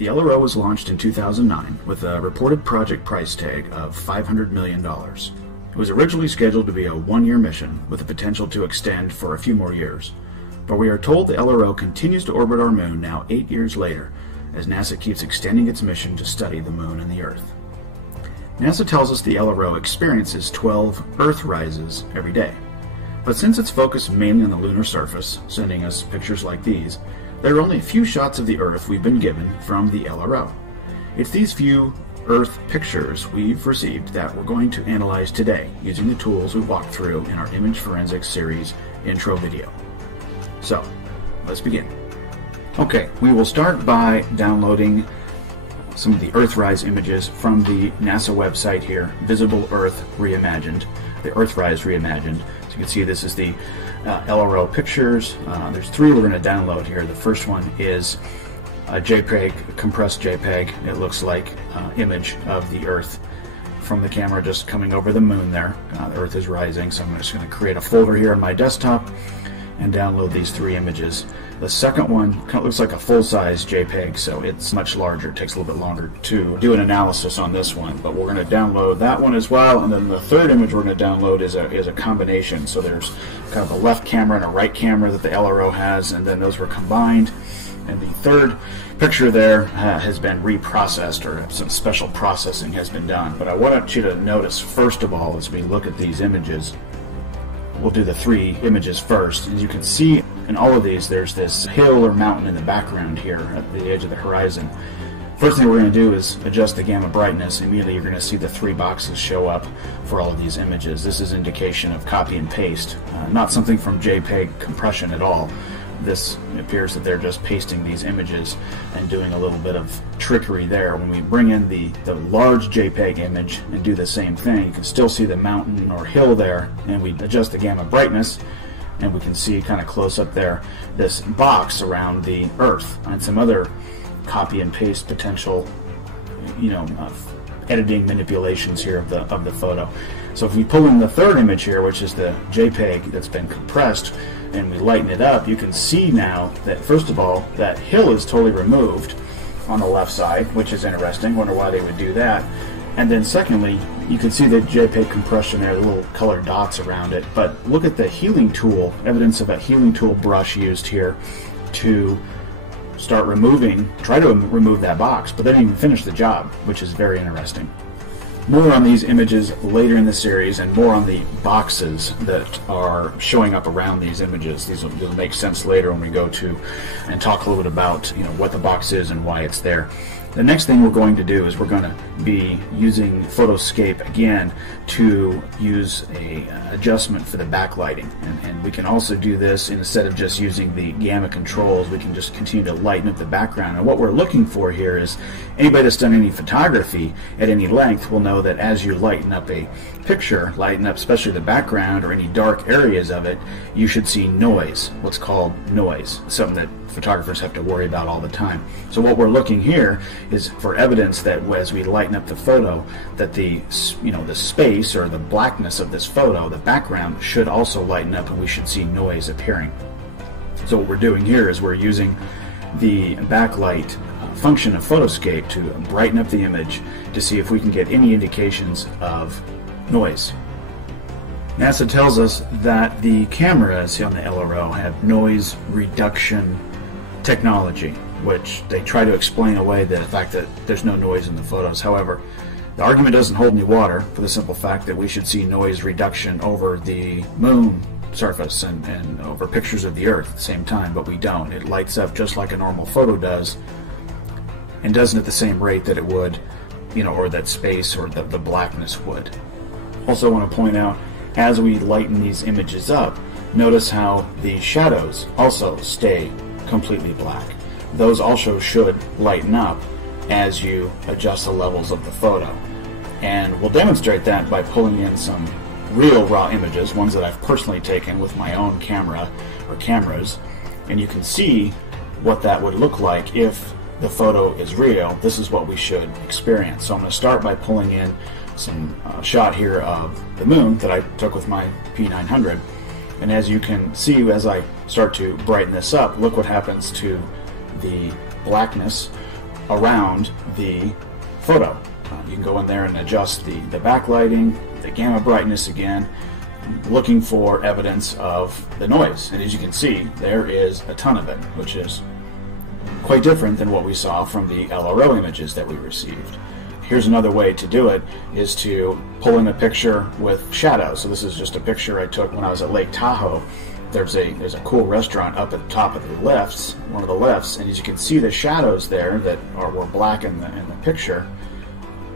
The LRO was launched in 2009 with a reported project price tag of $500 million. It was originally scheduled to be a one-year mission with the potential to extend for a few more years. But we are told the LRO continues to orbit our moon now 8 years later, as NASA keeps extending its mission to study the moon and the Earth. NASA tells us the LRO experiences 12 Earth rises every day. But since it's focused mainly on the lunar surface, sending us pictures like these, there are only a few shots of the Earth we've been given from the LRO. It's these few Earth pictures we've received that we're going to analyze today using the tools we walked through in our Image Forensics series intro video. So, let's begin. Okay, we will start by downloading some of the Earthrise images from the NASA website here, Visible Earth Reimagined, the Earthrise Reimagined. So you can see this is the LRO pictures. There's three we're going to download here. The first one is a JPEG, a compressed JPEG. It looks like image of the Earth from the camera just coming over the moon there. The Earth is rising, so I'm just going to create a folder here on my desktop and download these three images. The second one kind of looks like a full-size JPEG, so it's much larger. It takes a little bit longer to do an analysis on this one, but we're going to download that one as well. And then the third image we're going to download is a combination. So there's kind of a left camera and a right camera that the LRO has, and then those were combined. And the third picture there has been reprocessed, or some special processing has been done. But I want you to notice, first of all, as we look at these images, we'll do the three images first. As you can see in all of these, there's this hill or mountain in the background here at the edge of the horizon. First thing we're going to do is adjust the gamma brightness. Immediately you're going to see the three boxes show up for all of these images. This is indication of copy and paste, not something from JPEG compression at all. This appears that they're just pasting these images and doing a little bit of trickery there. When we bring in the large JPEG image and do the same thing, you can still see the mountain or hill there, and we adjust the gamma brightness, and we can see kind of close up there this box around the Earth and some other copy and paste potential, editing manipulations here of the photo. So if we pull in the third image here, which is the JPEG that's been compressed, and we lighten it up, you can see now that, first of all, that hill is totally removed on the left side, which is interesting. Wonder why they would do that. And then secondly, you can see the JPEG compression there, the little colored dots around it. But look at the healing tool, evidence of a healing tool brush used here to start try to remove that box, but they didn't even finish the job, which is very interesting. More on these images later in the series, and more on the boxes that are showing up around these images. These will make sense later when we go to and talk a little bit about what the box is and why it's there. The next thing we're going to do is we're going to be using Photoscape again to use a adjustment for the backlighting, and we can also do this instead of just using the gamma controls. We can just continue to lighten up the background, and what we're looking for here is anybody that's done any photography at any length will know that as you lighten up a picture, lighten up especially the background or any dark areas of it, you should see noise, what's called noise, something that photographers have to worry about all the time. So what we're looking here is for evidence that as we lighten up the photo, that the space or the blackness of this photo, the background, should also lighten up, and we should see noise appearing. So what we're doing here is we're using the backlight function of Photoscape to brighten up the image to see if we can get any indications of noise. NASA tells us that the cameras on the LRO have noise reduction technology, which they try to explain away the fact that there's no noise in the photos. However, the argument doesn't hold any water, for the simple fact that we should see noise reduction over the moon surface and over pictures of the Earth at the same time, but we don't. It lights up just like a normal photo does, and doesn't at the same rate that it would, or that space or the blackness would. Also want to point out, as we lighten these images up, notice how the shadows also stay completely black. Those also should lighten up as you adjust the levels of the photo. And we'll demonstrate that by pulling in some real raw images, ones that I've personally taken with my own camera or cameras, and you can see what that would look like if the photo is real. This is what we should experience. So I'm going to start by pulling in some shot here of the moon that I took with my P900, and as you can see, as I start to brighten this up, look what happens to the blackness around the photo. You can go in there and adjust the backlighting, the gamma brightness again, looking for evidence of the noise. And as you can see, there is a ton of it, which is quite different than what we saw from the LRO images that we received. Here's another way to do it, is to pull in a picture with shadows. So this is just a picture I took when I was at Lake Tahoe. There's a cool restaurant up at the top of the lifts, one of the lifts, and as you can see, the shadows there that were black in the picture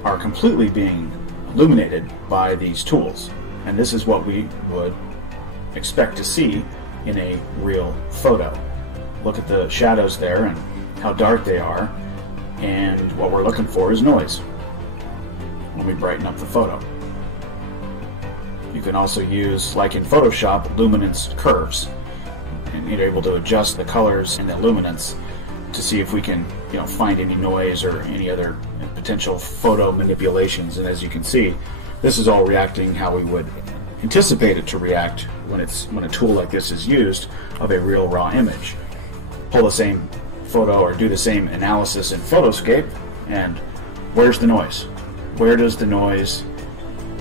are completely being illuminated by these tools. And this is what we would expect to see in a real photo. Look at the shadows there and how dark they are, and what we're looking for is noise when we brighten up the photo. You can also use, like in Photoshop, luminance curves, and you're able to adjust the colors and the luminance to see if we can, find any noise or any other potential photo manipulations. And as you can see, this is all reacting how we would anticipate it to react when a tool like this is used of a real raw image. Pull the same photo or do the same analysis in Photoscape, and where's the noise? Where does the noise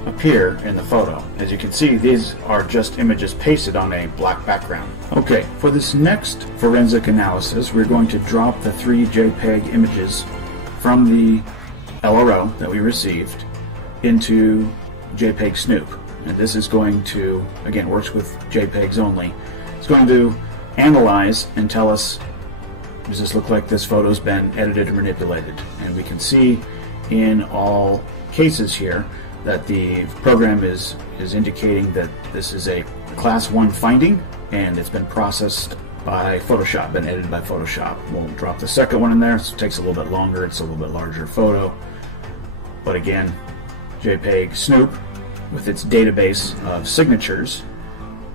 appear in the photo? As you can see, these are just images pasted on a black background. Okay, for this next forensic analysis, we're going to drop the 3 JPEG images from the LRO that we received into JPEG Snoop. And this is going to, again, works with JPEGs only. It's going to analyze and tell us, does this look like this photo's been edited or manipulated? And we can see in all cases here that the program is indicating that this is a class 1 finding and it's been processed by Photoshop, been edited by Photoshop. We'll drop the second one in there. So it takes a little bit longer, it's a little bit larger photo. But again, JPEG Snoop, with its database of signatures,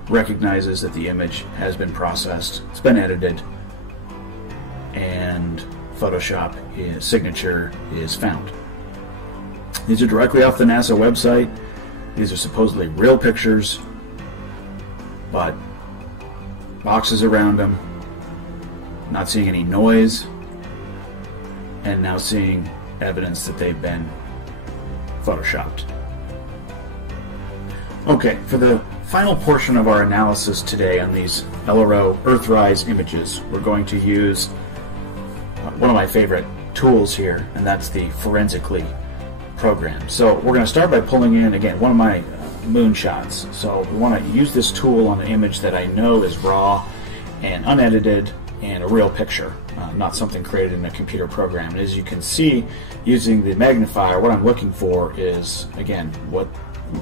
recognizes that the image has been processed, it's been edited, and Photoshop signature is found. These are directly off the NASA website. These are supposedly real pictures, but boxes around them, not seeing any noise, and now seeing evidence that they've been photoshopped. Okay, for the final portion of our analysis today on these LRO Earthrise images, we're going to use one of my favorite tools here, and that's the Forensically program. So we're going to start by pulling in, again, one of my moonshots. So we want to use this tool on an image that I know is raw and unedited and a real picture, not something created in a computer program. And as you can see, using the magnifier, what I'm looking for is, again,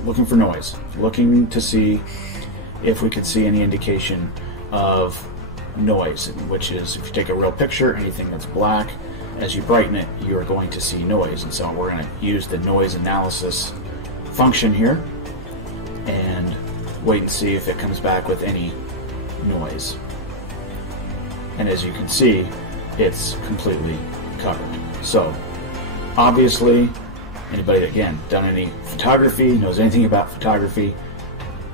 looking for noise, looking to see if we could see any indication of noise, which is, if you take a real picture, anything that's black, as you brighten it, you are going to see noise. And so we're going to use the noise analysis function here and wait and see if it comes back with any noise. And as you can see, it's completely covered. So obviously, anybody, again, done any photography, knows anything about photography,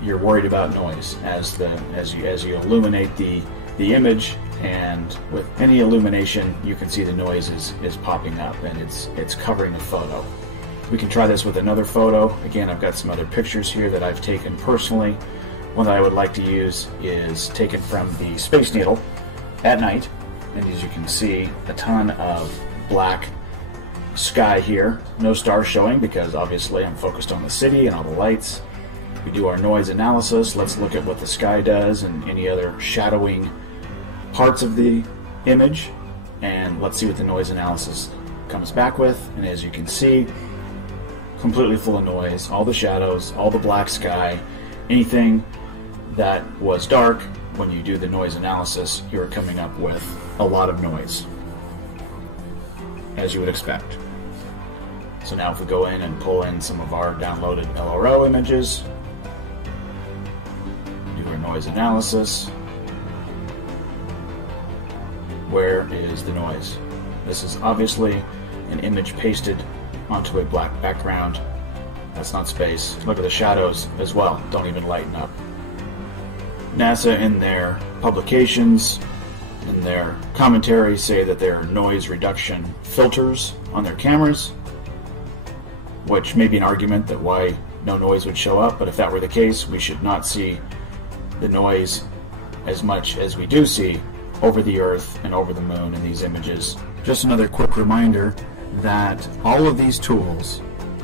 you're worried about noise as you illuminate the image, and with any illumination you can see the noise is popping up and it's covering the photo. We can try this with another photo. Again, I've got some other pictures here that I've taken personally. One that I would like to use is taken from the Space Needle at night, and as you can see, a ton of black sky here. No stars showing because obviously I'm focused on the city and all the lights. We do our noise analysis. Let's look at what the sky does and any other shadowing parts of the image, and let's see what the noise analysis comes back with. And as you can see, completely full of noise, all the shadows, all the black sky, anything that was dark. When you do the noise analysis, you're coming up with a lot of noise, as you would expect. So now if we go in and pull in some of our downloaded LRO images, do our noise analysis, where is the noise? This is obviously an image pasted onto a black background. That's not space. Look at the shadows as well, don't even lighten up. NASA, in their publications, in their commentary say that there are noise reduction filters on their cameras, which may be an argument that why no noise would show up, but if that were the case, we should not see the noise as much as we do see over the Earth and over the Moon in these images. Just another quick reminder that all of these tools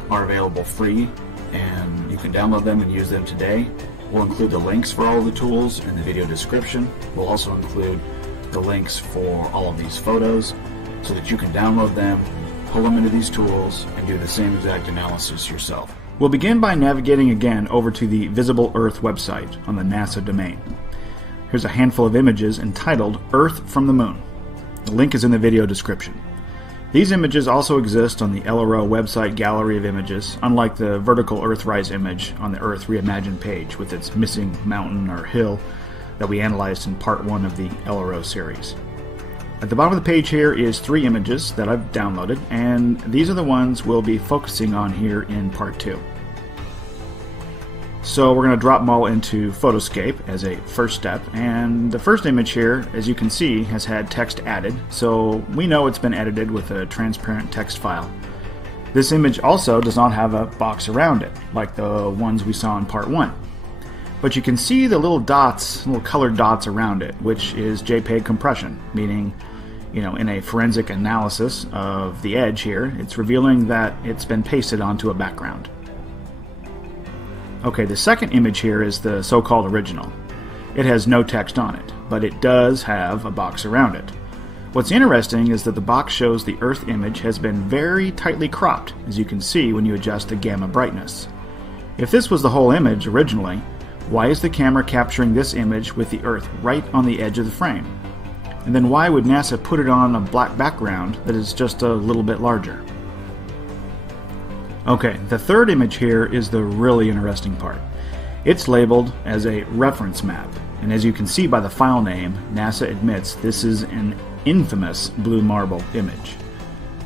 are available free, and you can download them and use them today. We'll include the links for all of the tools in the video description. We'll also include the links for all of these photos so that you can download them, pull them into these tools, and do the same exact analysis yourself. We'll begin by navigating again over to the Visible Earth website on the NASA domain. Here's a handful of images entitled Earth from the Moon. The link is in the video description. These images also exist on the LRO website gallery of images, unlike the vertical Earthrise image on the Earth Reimagined page with its missing mountain or hill that we analyzed in part 1 of the LRO series. At the bottom of the page here is 3 images that I've downloaded, and these are the ones we'll be focusing on here in part 2. So we're going to drop them all into Photoscape as a first step, and the first image here, as you can see, has had text added, so we know it's been edited with a transparent text file. This image also does not have a box around it, like the ones we saw in part 1. But you can see the little dots, little colored dots around it, which is JPEG compression, meaning, in a forensic analysis of the edge here, it's revealing that it's been pasted onto a background. Okay, the second image here is the so-called original. It has no text on it, but it does have a box around it. What's interesting is that the box shows the Earth image has been very tightly cropped, as you can see when you adjust the gamma brightness. If this was the whole image originally, why is the camera capturing this image with the Earth right on the edge of the frame? And then why would NASA put it on a black background that is just a little bit larger? Okay, the third image here is the really interesting part. It's labeled as a reference map, and as you can see by the file name, NASA admits this is an infamous blue marble image.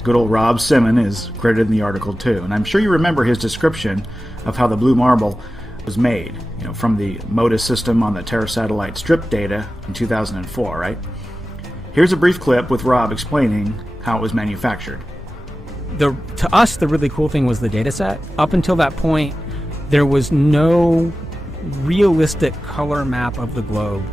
Good old Rob Simon is credited in the article too, and I'm sure you remember his description of how the blue marble was made, from the MODIS system on the Terra satellite strip data in 2004, right? Here's a brief clip with Rob explaining how it was manufactured. To us, the really cool thing was the data set. Up until that point, there was no realistic color map of the globe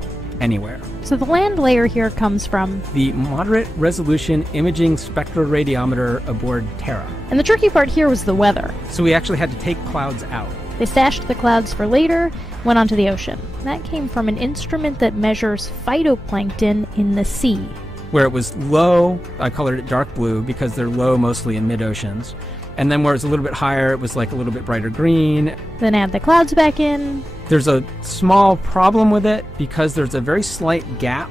anywhere. So the land layer here comes from the moderate resolution imaging spectroradiometer aboard Terra. And the tricky part here was the weather. So we actually had to take clouds out. They stashed the clouds for later, went onto the ocean. That came from an instrument that measures phytoplankton in the sea. Where it was low, I colored it dark blue because they're low mostly in mid-oceans. And then where it's a little bit higher, it was like a little bit brighter green. Then add the clouds back in. There's a small problem with it because there's a very slight gap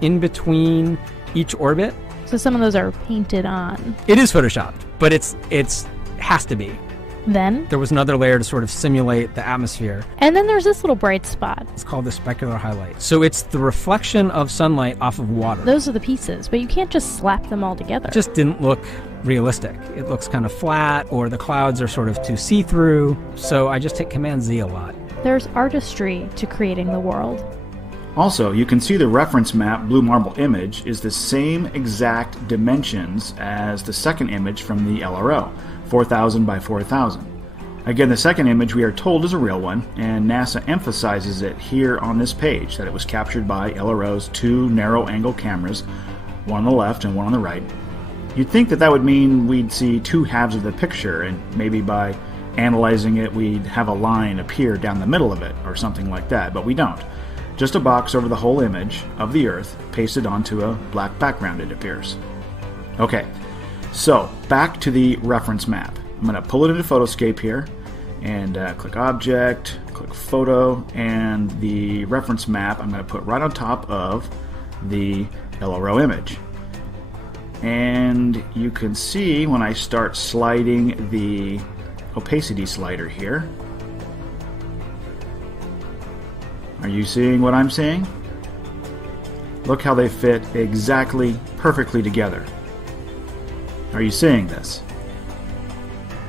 in between each orbit. So some of those are painted on. It is photoshopped, but it's has to be. Then there was another layer to sort of simulate the atmosphere. And then there's this little bright spot. It's called the specular highlight. So it's the reflection of sunlight off of water. Those are the pieces, but you can't just slap them all together. It just didn't look realistic. It looks kind of flat, or the clouds are sort of too see-through. So I just hit Command Z a lot. There's artistry to creating the world. Also, you can see the reference map blue marble image is the same exact dimensions as the second image from the LRO, 4,000 by 4,000. Again, the second image we are told is a real one, and NASA emphasizes it here on this page, that it was captured by LRO's 2 narrow-angle cameras, one on the left and one on the right. You'd think that would mean we'd see 2 halves of the picture, and maybe by analyzing it we'd have a line appear down the middle of it, or something like that, but we don't. Just a box over the whole image of the Earth, pasted onto a black background, it appears. Okay, so back to the reference map. I'm going to pull it into Photoscape here, and click Object, click Photo, and the reference map I'm going to put right on top of the LRO image. And you can see when I start sliding the opacity slider here. Are you seeing what I'm seeing? Look how they fit exactly perfectly together. Are you seeing this?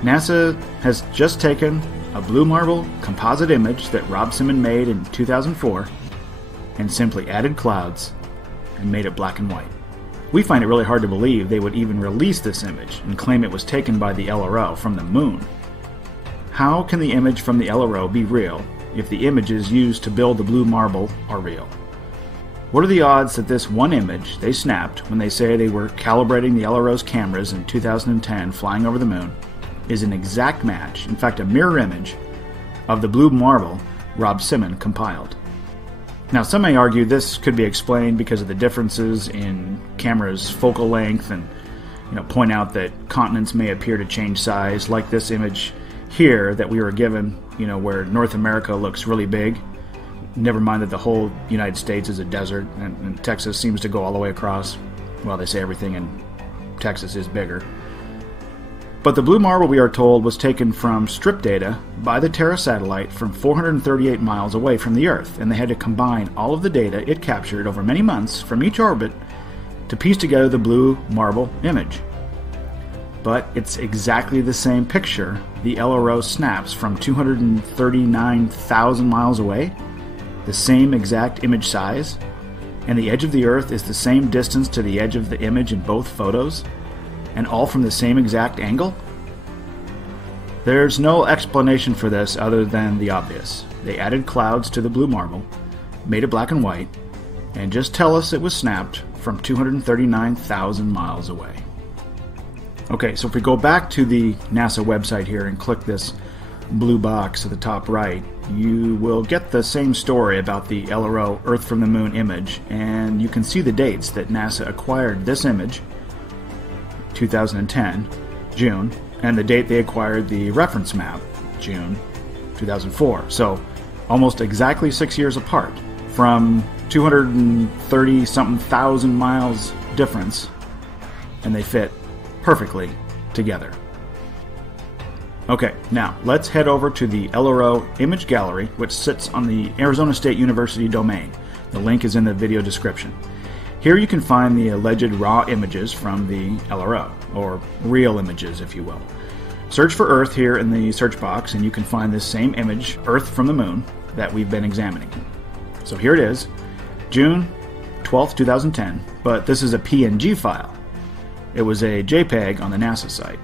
NASA has just taken a blue marble composite image that Rob Simon made in 2004 and simply added clouds and made it black and white. We find it really hard to believe they would even release this image and claim it was taken by the LRO from the moon. How can the image from the LRO be real if the images used to build the blue marble are real? What are the odds that this one image they snapped when they say they were calibrating the LRO's cameras in 2010 flying over the moon is an exact match, in fact a mirror image, of the blue marble Rob Simon compiled? Now, some may argue this could be explained because of the differences in cameras' focal length and point out that continents may appear to change size, like this image here that we were given, where North America looks really big. Never mind that the whole United States is a desert and Texas seems to go all the way across. Well, they say everything in Texas is bigger. But the blue marble, we are told, was taken from strip data by the Terra satellite from 438 miles away from the Earth, and they had to combine all of the data it captured over many months from each orbit to piece together the blue marble image. But it's exactly the same picture the LRO snaps from 239,000 miles away, the same exact image size, and the edge of the Earth is the same distance to the edge of the image in both photos, and all from the same exact angle? There's no explanation for this other than the obvious. They added clouds to the blue marble, made it black and white, and just tell us it was snapped from 239,000 miles away. Okay, so if we go back to the NASA website here and click this blue box at the top right, you will get the same story about the LRO Earth from the Moon image, and you can see the dates that NASA acquired this image, 2010, June, and the date they acquired the reference map, June 2004. So almost exactly 6 years apart, from 230-something thousand miles difference, and they fit perfectly together. Okay, now let's head over to the LRO image gallery, which sits on the Arizona State University domain. The link is in the video description. Here you can find the alleged raw images from the LRO, or real images if you will. Search for Earth here in the search box and you can find this same image, Earth from the Moon, that we've been examining. So here it is, June 12th, 2010, but this is a PNG file. It was a JPEG on the NASA site.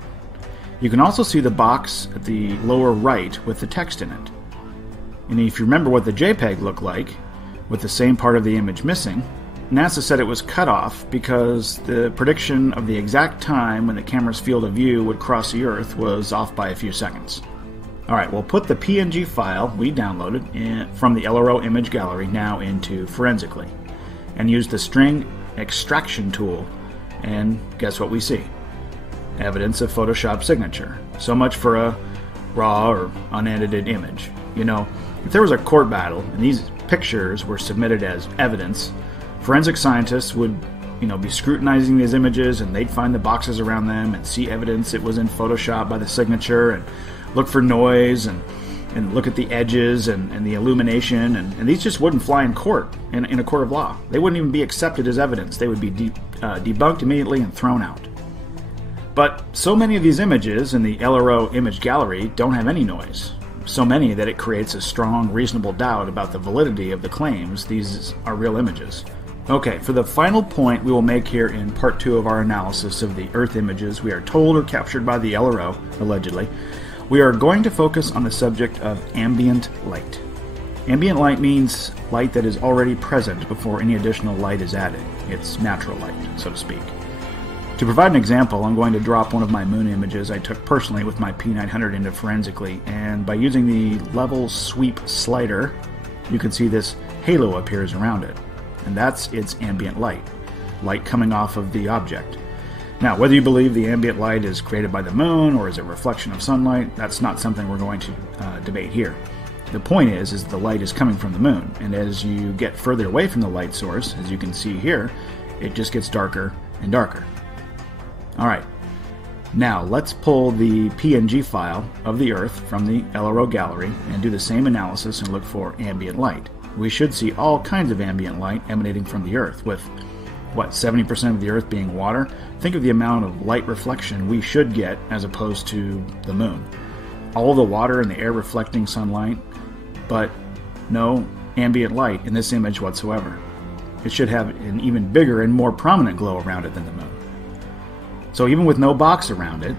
You can also see the box at the lower right with the text in it. And if you remember what the JPEG looked like, with the same part of the image missing, NASA said it was cut off because the prediction of the exact time when the camera's field of view would cross the Earth was off by a few seconds. Alright, we'll put the PNG file we downloaded from the LRO image gallery now into Forensically, and use the string extraction tool, and guess what we see? Evidence of Photoshop signature. So much for a raw or unedited image. If there was a court battle and these pictures were submitted as evidence, forensic scientists would, be scrutinizing these images and they'd find the boxes around them and see evidence it was in Photoshop by the signature and look for noise and look at the edges and the illumination and these just wouldn't fly in court, in a court of law. They wouldn't even be accepted as evidence. They would be debunked immediately and thrown out. But so many of these images in the LRO image gallery don't have any noise. So many that it creates a strong, reasonable doubt about the validity of the claims these are real images. Okay, for the final point we will make here in part 2 of our analysis of the Earth images we are told are captured by the LRO, allegedly, we are going to focus on the subject of ambient light. Ambient light means light that is already present before any additional light is added. It's natural light, so to speak. To provide an example, I'm going to drop one of my moon images I took personally with my P900 into Forensically, and by using the level sweep slider, you can see this halo appears around it. And that's its ambient light coming off of the object. Now, whether you believe the ambient light is created by the moon or is a reflection of sunlight, that's not something we're going to debate here. The point is the light is coming from the moon, and as you get further away from the light source, as you can see here, it just gets darker and darker. Alright, now let's pull the PNG file of the Earth from the LRO gallery and do the same analysis and look for ambient light. We should see all kinds of ambient light emanating from the Earth, with, 70% of the Earth being water? Think of the amount of light reflection we should get as opposed to the moon. All the water and the air reflecting sunlight, but no ambient light in this image whatsoever. it should have an even bigger and more prominent glow around it than the moon. So even with no box around it,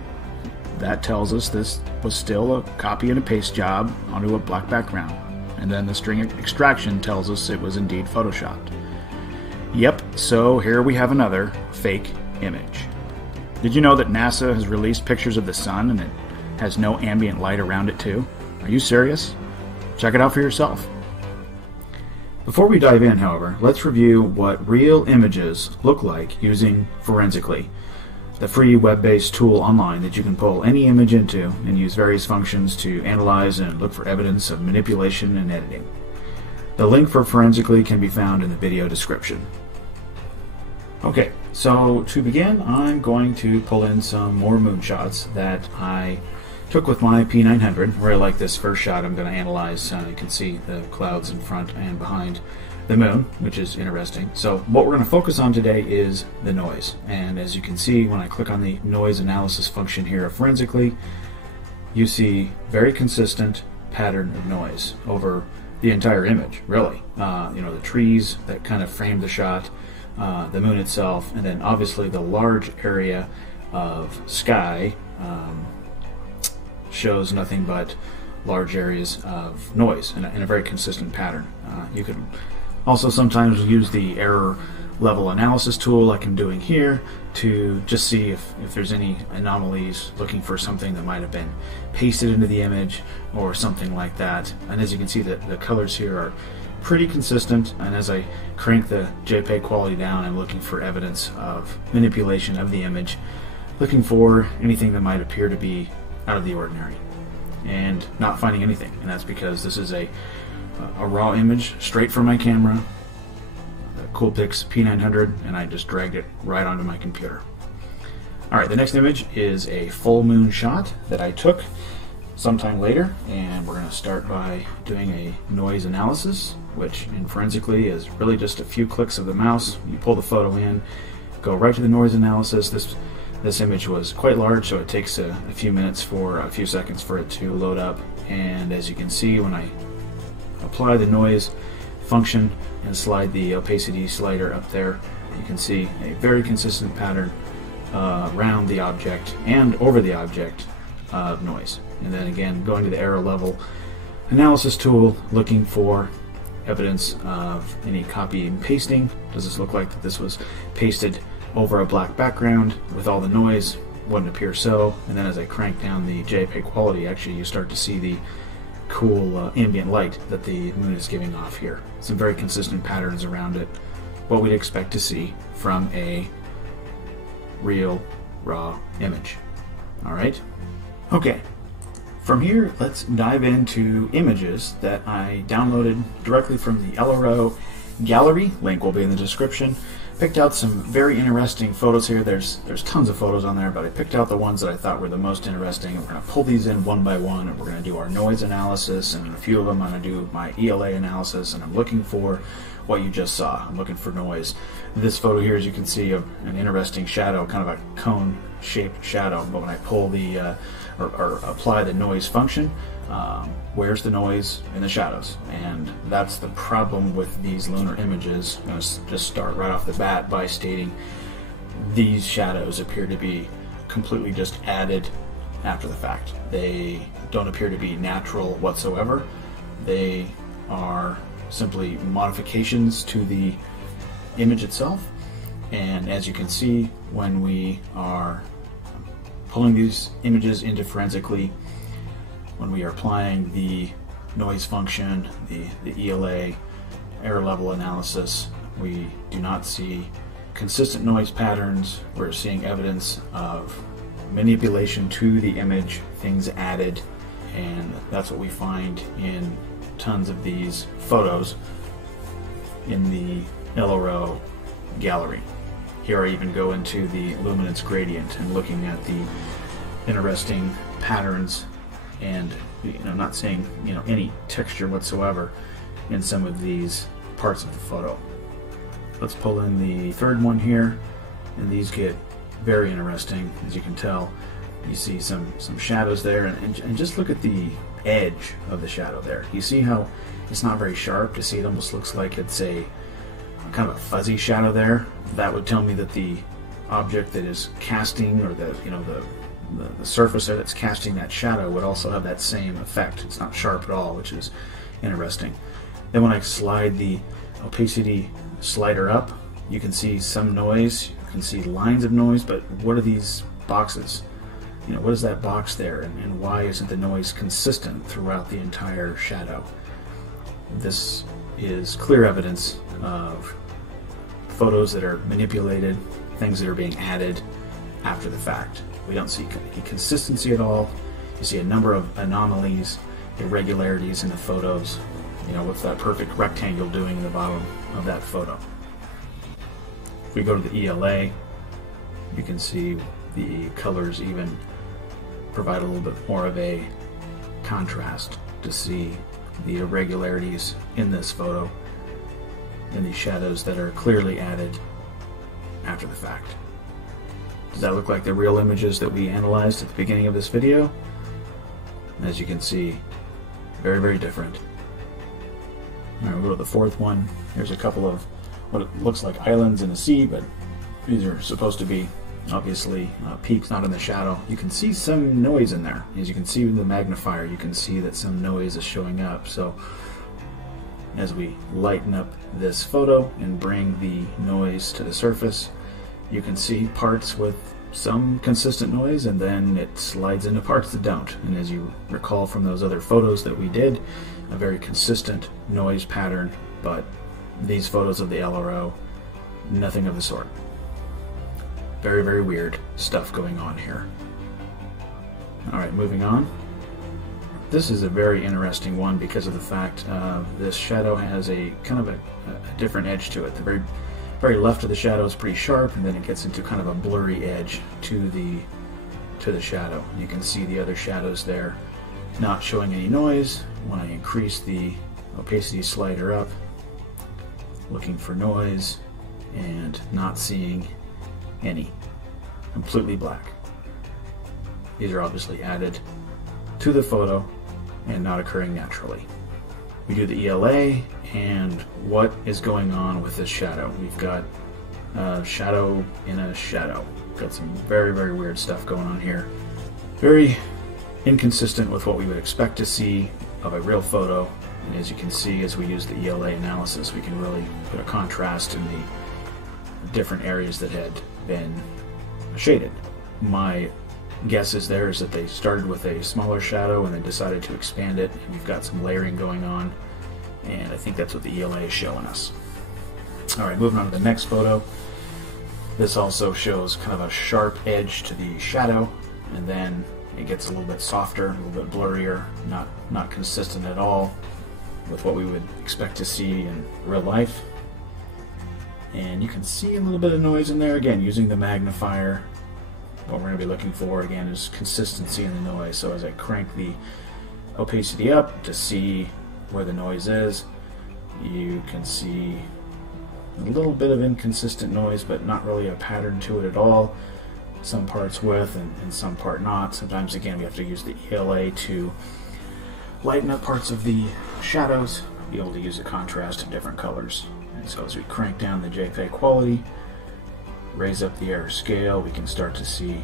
that tells us this was still a copy and a paste job onto a black background. And then the string extraction tells us it was indeed photoshopped. Yep, so here we have another fake image. Did you know that NASA has released pictures of the sun and it has no ambient light around it too? Are you serious? Check it out for yourself. Before we dive in, however, let's review what real images look like using Forensically, the free web-based tool online that you can pull any image into and use various functions to analyze and look for evidence of manipulation and editing. The link for Forensically can be found in the video description. Okay, so to begin, I'm going to pull in some more moonshots that I took with my P900. Where I like this first shot, I'm going to analyze. You can see the clouds in front and behind the moon, which is interesting. So what we're going to focus on today is the noise. And as you can see, when I click on the noise analysis function here of Forensically, you see very consistent pattern of noise over the entire image, really. The trees that kind of frame the shot, the moon itself, and then obviously the large area of sky shows nothing but large areas of noise in a very consistent pattern. You could also sometimes use the error level analysis tool like I'm doing here to just see if there's any anomalies, looking for something that might have been pasted into the image or something like that. And as you can see, the colors here are pretty consistent, and as I crank the JPEG quality down, I'm looking for evidence of manipulation of the image, looking for anything that might appear to be out of the ordinary, and not finding anything. And that's because this is a raw image straight from my camera, the Coolpix P900, and I just dragged it right onto my computer. Alright, the next image is a full moon shot that I took sometime later, and we're going to start by doing a noise analysis, which in Forensically is really just a few clicks of the mouse. You pull the photo in, go right to the noise analysis. This image was quite large, so it takes a few seconds for it to load up. And as you can see, when I apply the noise function and slide the opacity slider up there, you can see a very consistent pattern around the object and over the object of noise. And then again, going to the error level analysis tool, looking for evidence of any copy and pasting. Does this look like that this was pasted over a black background with all the noise? Wouldn't appear so. And then as I crank down the JPEG quality, actually you start to see the cool ambient light that the moon is giving off here. Some very consistent patterns around it, what we'd expect to see from a real raw image. Alright? Okay. From here, let's dive into images that I downloaded directly from the LRO gallery. Link will be in the description. Picked out some very interesting photos here. There's tons of photos on there, but I picked out the ones that I thought were the most interesting. We're going to pull these in one by one, and we're going to do our noise analysis, and in a few of them I'm going to do my ELA analysis, and I'm looking for what you just saw. I'm looking for noise. This photo here, as you can see, an interesting shadow, kind of a cone-shaped shadow, but when I pull the or apply the noise function, where's the noise in the shadows? And that's the problem with these lunar images. I'm going to just start right off the bat by stating these shadows appear to be completely just added after the fact. They don't appear to be natural whatsoever. They are simply modifications to the image itself. And as you can see, when we are pulling these images into Forensically, when we are applying the noise function, the ELA, error level analysis, we do not see consistent noise patterns. We're seeing evidence of manipulation to the image, things added, and that's what we find in tons of these photos in the LRO gallery. Here I even go into the luminance gradient and looking at the interesting patterns and not seeing any texture whatsoever in some of these parts of the photo. Let's pull in the third one here, and these get very interesting. As you can tell, you see some shadows there, and just look at the edge of the shadow there. You see how it's not very sharp. You see it almost looks like it's a kind of a fuzzy shadow there, that would tell me that the object that is casting, or the surface there that's casting that shadow, would also have that same effect. It's not sharp at all, which is interesting. Then when I slide the opacity slider up, you can see some noise, you can see lines of noise, but what are these boxes? What is that box there, and why isn't the noise consistent throughout the entire shadow? This is clear evidence of photos that are manipulated, things that are being added after the fact. We don't see any consistency at all. You see a number of anomalies, irregularities in the photos. What's that perfect rectangle doing in the bottom of that photo? If we go to the ELA, you can see the colors even provide a little bit more of a contrast to see the irregularities in this photo and these shadows that are clearly added after the fact. Does that look like the real images that we analyzed at the beginning of this video? As you can see, very, very different. All right, we'll go to the fourth one. Here's a couple of what it looks like islands in the sea, but these are supposed to be obviously peaks, not in the shadow. You can see some noise in there. As you can see with the magnifier, you can see that some noise is showing up. So as we lighten up this photo and bring the noise to the surface, you can see parts with some consistent noise, and then it slides into parts that don't. And as you recall from those other photos that we did, a very consistent noise pattern, but these photos of the LRO, nothing of the sort. Very, very weird stuff going on here. Alright, moving on. This is a very interesting one because of the fact this shadow has a kind of a different edge to it. The very left of the shadow is pretty sharp, and then it gets into kind of a blurry edge to the shadow. You can see the other shadows there not showing any noise. When I increase the opacity slider up, looking for noise and not seeing any. Completely black. These are obviously added to the photo and not occurring naturally. We do the ELA, and what is going on with this shadow? We've got a shadow in a shadow. We've got some very, very weird stuff going on here. Very inconsistent with what we would expect to see of a real photo. And as you can see, as we use the ELA analysis, we can really put a contrast in the different areas that had been shaded. My guess is that they started with a smaller shadow and then decided to expand it, and we've got some layering going on, and I think that's what the ELA is showing us. Alright, moving on to the next photo. This also shows kind of a sharp edge to the shadow, and then it gets a little bit softer, a little bit blurrier, not consistent at all with what we would expect to see in real life. And you can see a little bit of noise in there, again, using the magnifier. What we're going to be looking for, again, is consistency in the noise. So as I crank the opacity up to see where the noise is, you can see a little bit of inconsistent noise, but not really a pattern to it at all. Some parts with and some part not. Sometimes, again, we have to use the ELA to lighten up parts of the shadows, be able to use a contrast in different colors. And so as we crank down the JPEG quality, raise up the error scale, we can start to see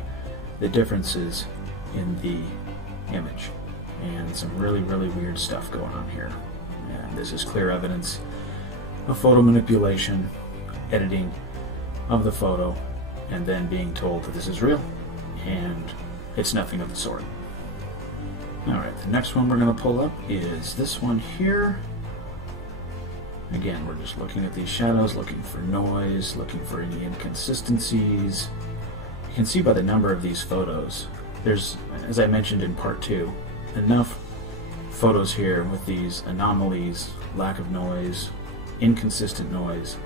the differences in the image, and some really, really weird stuff going on here. And this is clear evidence of photo manipulation, editing of the photo, and then being told that this is real, and it's nothing of the sort. Alright, the next one we're going to pull up is this one here. Again, we're just looking at these shadows, looking for noise, looking for any inconsistencies. You can see by the number of these photos, there's, as I mentioned in part 2, enough photos here with these anomalies, lack of noise, inconsistent noise.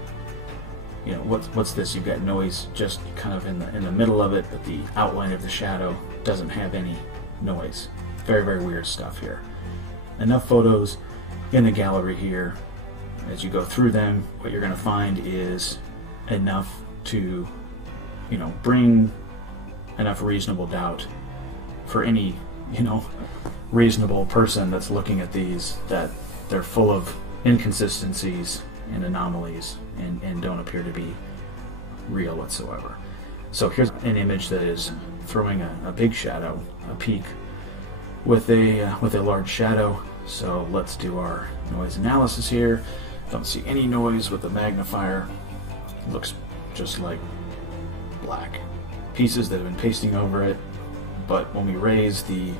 You know, what's this? You've got noise just kind of in the middle of it, but the outline of the shadow doesn't have any noise. Very, very weird stuff here. Enough photos in the gallery here. As you go through them, what you're going to find is enough to, you know, bring enough reasonable doubt for any, you know, reasonable person that's looking at these, that they're full of inconsistencies and anomalies and don't appear to be real whatsoever. So here's an image that is throwing a big shadow, a peak, with a large shadow. So let's do our noise analysis here. Don't see any noise with the magnifier. Looks just like black pieces that have been pasting over it. But when we raise the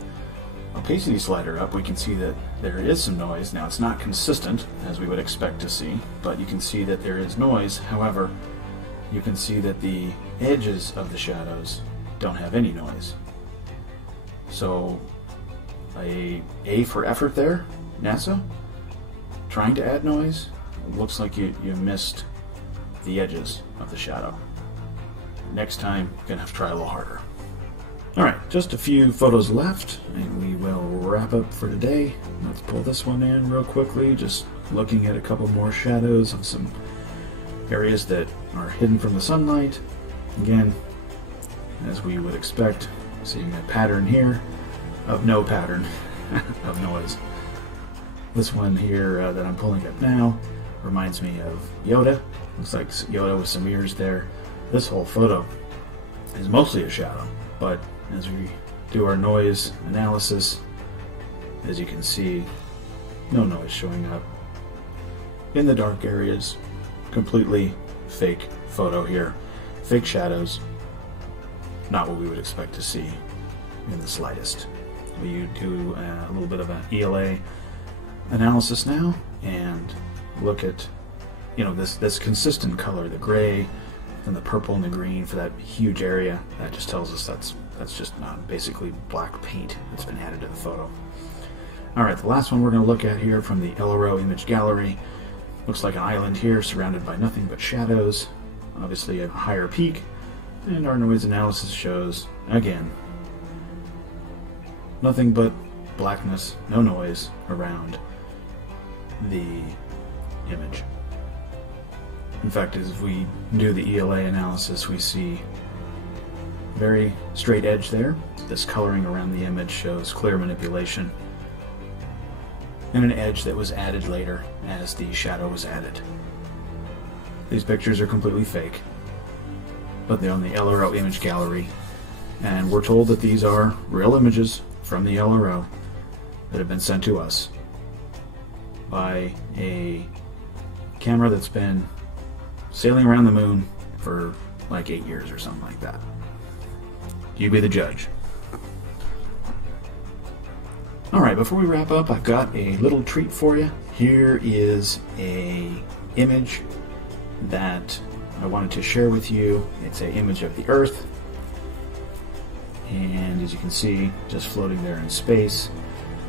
opacity slider up, we can see that there is some noise. Now it's not consistent as we would expect to see, but you can see that there is noise. However, you can see that the edges of the shadows don't have any noise. So a for effort there, NASA, trying to add noise. It looks like you missed the edges of the shadow. Next time, you're gonna have to try a little harder. Alright, just a few photos left, and we will wrap up for today. Let's pull this one in real quickly, just looking at a couple more shadows of some areas that are hidden from the sunlight. Again, as we would expect, seeing a pattern here of no pattern of noise. This one here that I'm pulling up now reminds me of Yoda. Looks like Yoda with some ears there. This whole photo is mostly a shadow, but as we do our noise analysis, as you can see, no noise showing up in the dark areas. Completely fake photo here. Fake shadows. Not what we would expect to see in the slightest. We do a little bit of an ELA analysis now and look at, you know, this consistent color, the gray and the purple and the green for that huge area. That just tells us that's just basically black paint that's been added to the photo. Alright, the last one we're going to look at here from the LRO image gallery. Looks like an island here surrounded by nothing but shadows. Obviously a higher peak. And our noise analysis shows, again, nothing but blackness, no noise around the image. In fact, as we do the ELA analysis, we see very straight edge there. This coloring around the image shows clear manipulation, and an edge that was added later as the shadow was added. These pictures are completely fake, but they're on the LRO image gallery, and we're told that these are real images from the LRO that have been sent to us by a camera that's been sailing around the moon for like 8 years or something like that. You be the judge. Alright, before we wrap up, I've got a little treat for you. Here is a image that I wanted to share with you. It's an image of the Earth, and as you can see, just floating there in space.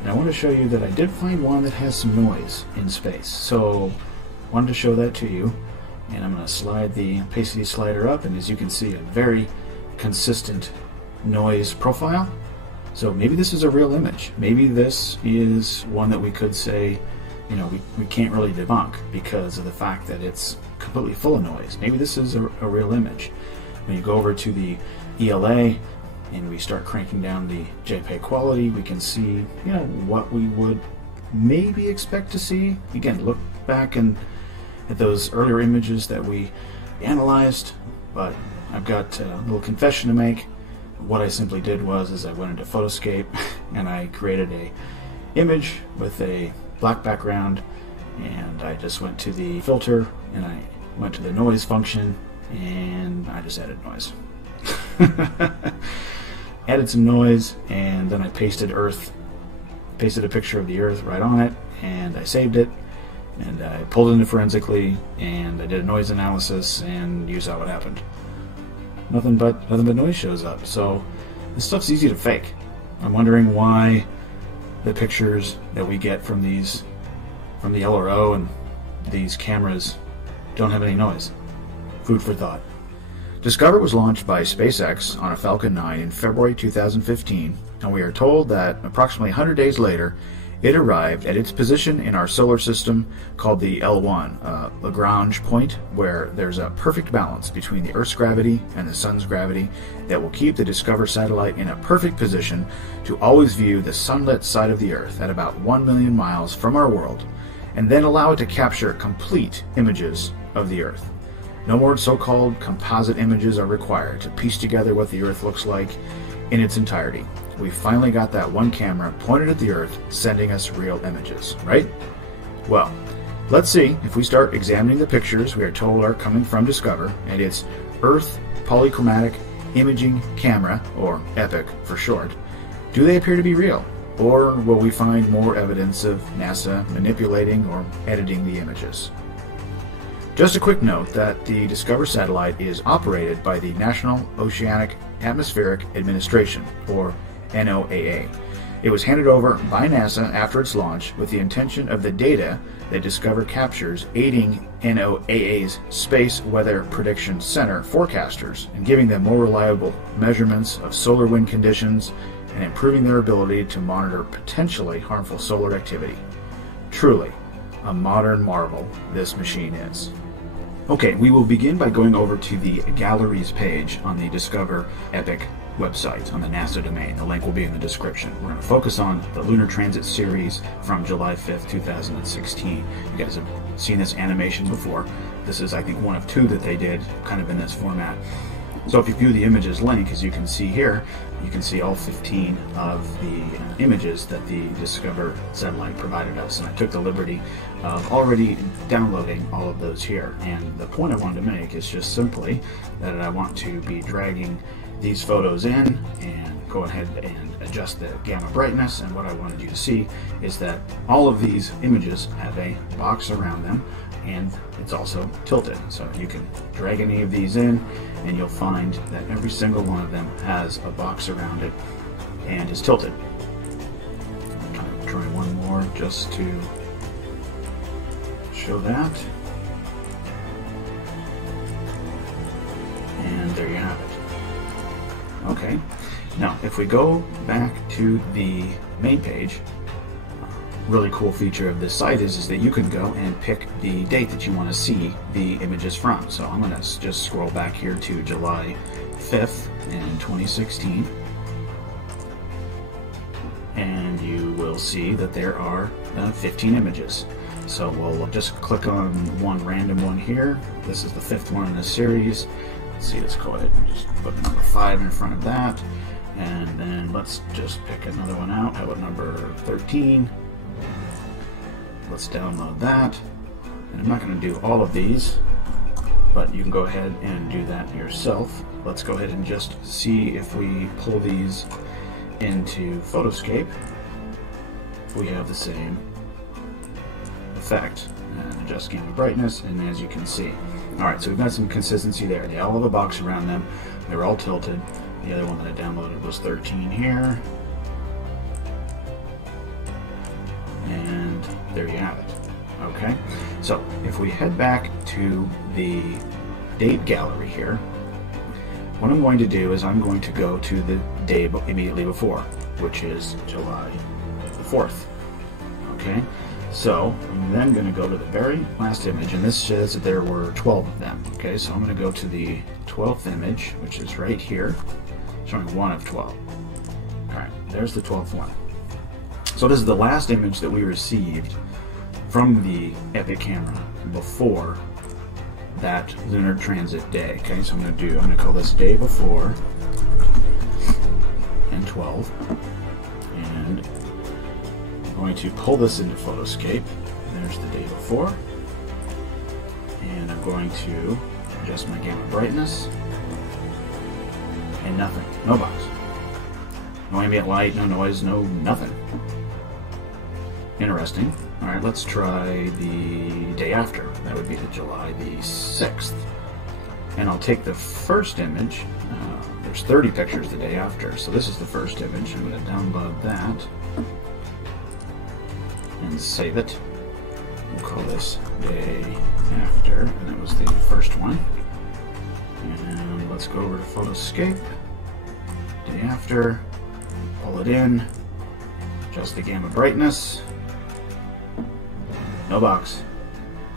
And I want to show you that I did find one that has some noise in space. So I wanted to show that to you, and I'm going to slide the opacity slider up, and as you can see, a very consistent noise profile. So maybe this is a real image. Maybe this is one that we could say, you know, we can't really debunk because of the fact that it's completely full of noise. Maybe this is a real image. When you go over to the ELA and we start cranking down the JPEG quality, we can see, you know, what we would maybe expect to see. Again, look back at those earlier images that we analyzed, but I've got a little confession to make. What I simply did was I went into Photoscape and I created a image with a black background, and I just went to the filter and I went to the noise function and I just added noise. Added some noise, and then I pasted a picture of the Earth right on it, and I saved it, and I pulled it into forensically, and I did a noise analysis, and you saw what happened. Nothing but noise shows up. So this stuff's easy to fake. I'm wondering why the pictures that we get from the LRO and these cameras don't have any noise. Food for thought. Discover was launched by SpaceX on a Falcon 9 in February 2015, and we are told that approximately 100 days later, it arrived at its position in our solar system called the L1, Lagrange point, where there's a perfect balance between the Earth's gravity and the Sun's gravity that will keep the Discover satellite in a perfect position to always view the sunlit side of the Earth at about 1 million miles from our world, and then allow it to capture complete images of the Earth. No more so-called composite images are required to piece together what the Earth looks like in its entirety. We finally got that one camera pointed at the Earth, sending us real images, right? Well, let's see if we start examining the pictures we are told are coming from Discover and its Earth Polychromatic Imaging Camera, or EPIC for short. Do they appear to be real? Or will we find more evidence of NASA manipulating or editing the images? Just a quick note that the Discover satellite is operated by the National Oceanic Atmospheric Administration, or NOAA. It was handed over by NASA after its launch with the intention of the data that Discover captures aiding NOAA's Space Weather Prediction Center forecasters and giving them more reliable measurements of solar wind conditions and improving their ability to monitor potentially harmful solar activity. Truly, a modern marvel this machine is. Okay, we will begin by going over to the Galleries page on the Discover EPIC website on the NASA domain. The link will be in the description. We're going to focus on the Lunar Transit series from July 5th, 2016. You guys have seen this animation before. This is, I think, one of two that they did kind of in this format. So if you view the images link, as you can see here, you can see all 15 of the images that the Discover satellite provided us. And I took the liberty of already downloading all of those here. And the point I wanted to make is just simply that I want to be dragging these photos in and go ahead and adjust the gamma brightness. And what I wanted you to see is that all of these images have a box around them, and it's also tilted. So you can drag any of these in and you'll find that every single one of them has a box around it and is tilted. I'm going to try one more just to show that. And there you have it. Okay, now if we go back to the main page, really cool feature of this site is that you can go and pick the date that you want to see the images from. So I'm going to just scroll back here to July 5th in 2016, and you will see that there are 15 images. So we'll just click on one random one here. This is the 5th one in this series. Let's see, let's go ahead and just put number 5 in front of that, and then let's just pick another one out. How about number 13? Let's download that. And I'm not going to do all of these, but you can go ahead and do that yourself. Let's go ahead and just see if we pull these into Photoscape, if we have the same effect. And adjust gamma brightness, and as you can see. Alright, so we've got some consistency there. They all have a box around them. They're all tilted. The other one that I downloaded was 13 here. And there you have it. Okay, so if we head back to the date gallery here, what I'm going to do is I'm going to go to the day immediately before, which is July the 4th. Okay, so I'm then going to go to the very last image, and this says that there were 12 of them. Okay, so I'm going to go to the 12th image, which is right here, showing 1 of 12. Alright, there's the 12th one. So this is the last image that we received from the EPIC camera before that lunar transit day. Okay, so I'm going to call this day before and 12, and I'm going to pull this into Photoscape. There's the day before, and I'm going to adjust my gamma brightness, and nothing, no box, no ambient light, no noise, no nothing. Interesting. Alright, let's try the day after. That would be the July the 6th. And I'll take the first image. There's 30 pictures the day after, so this is the first image. I'm going to download that and save it. We'll call this day after, and that was the first one. And let's go over to Photoscape. Day after. Pull it in. Adjust the gamma brightness. No box,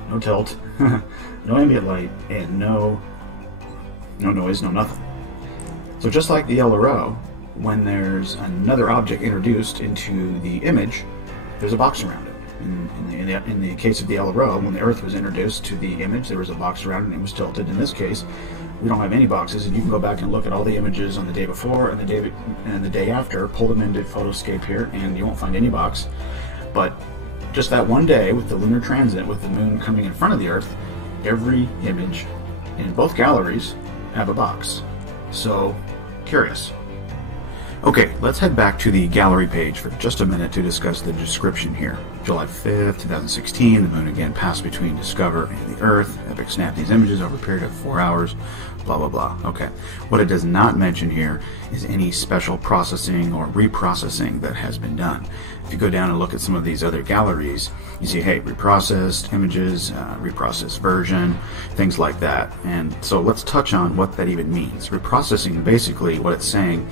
no tilt, no ambient light, and no noise, no nothing. So just like the LRO, when there's another object introduced into the image, there's a box around it. In the case of the LRO, when the Earth was introduced to the image, there was a box around it and it was tilted. In this case, we don't have any boxes, and you can go back and look at all the images on the day before and the day after, pull them into Photoscape here, and you won't find any box. But just that one day with the lunar transit, with the moon coming in front of the Earth, every image in both galleries have a box. So, curious. Okay, let's head back to the gallery page for just a minute to discuss the description here. July 5th, 2016, the moon again passed between Discover and the Earth. Epic snapped these images over a period of 4 hours, blah, blah, blah. Okay, what it does not mention here is any special processing or reprocessing that has been done. If you go down and look at some of these other galleries, you see, hey, reprocessed images, reprocessed version, things like that. And so let's touch on what that even means. Reprocessing, basically what it's saying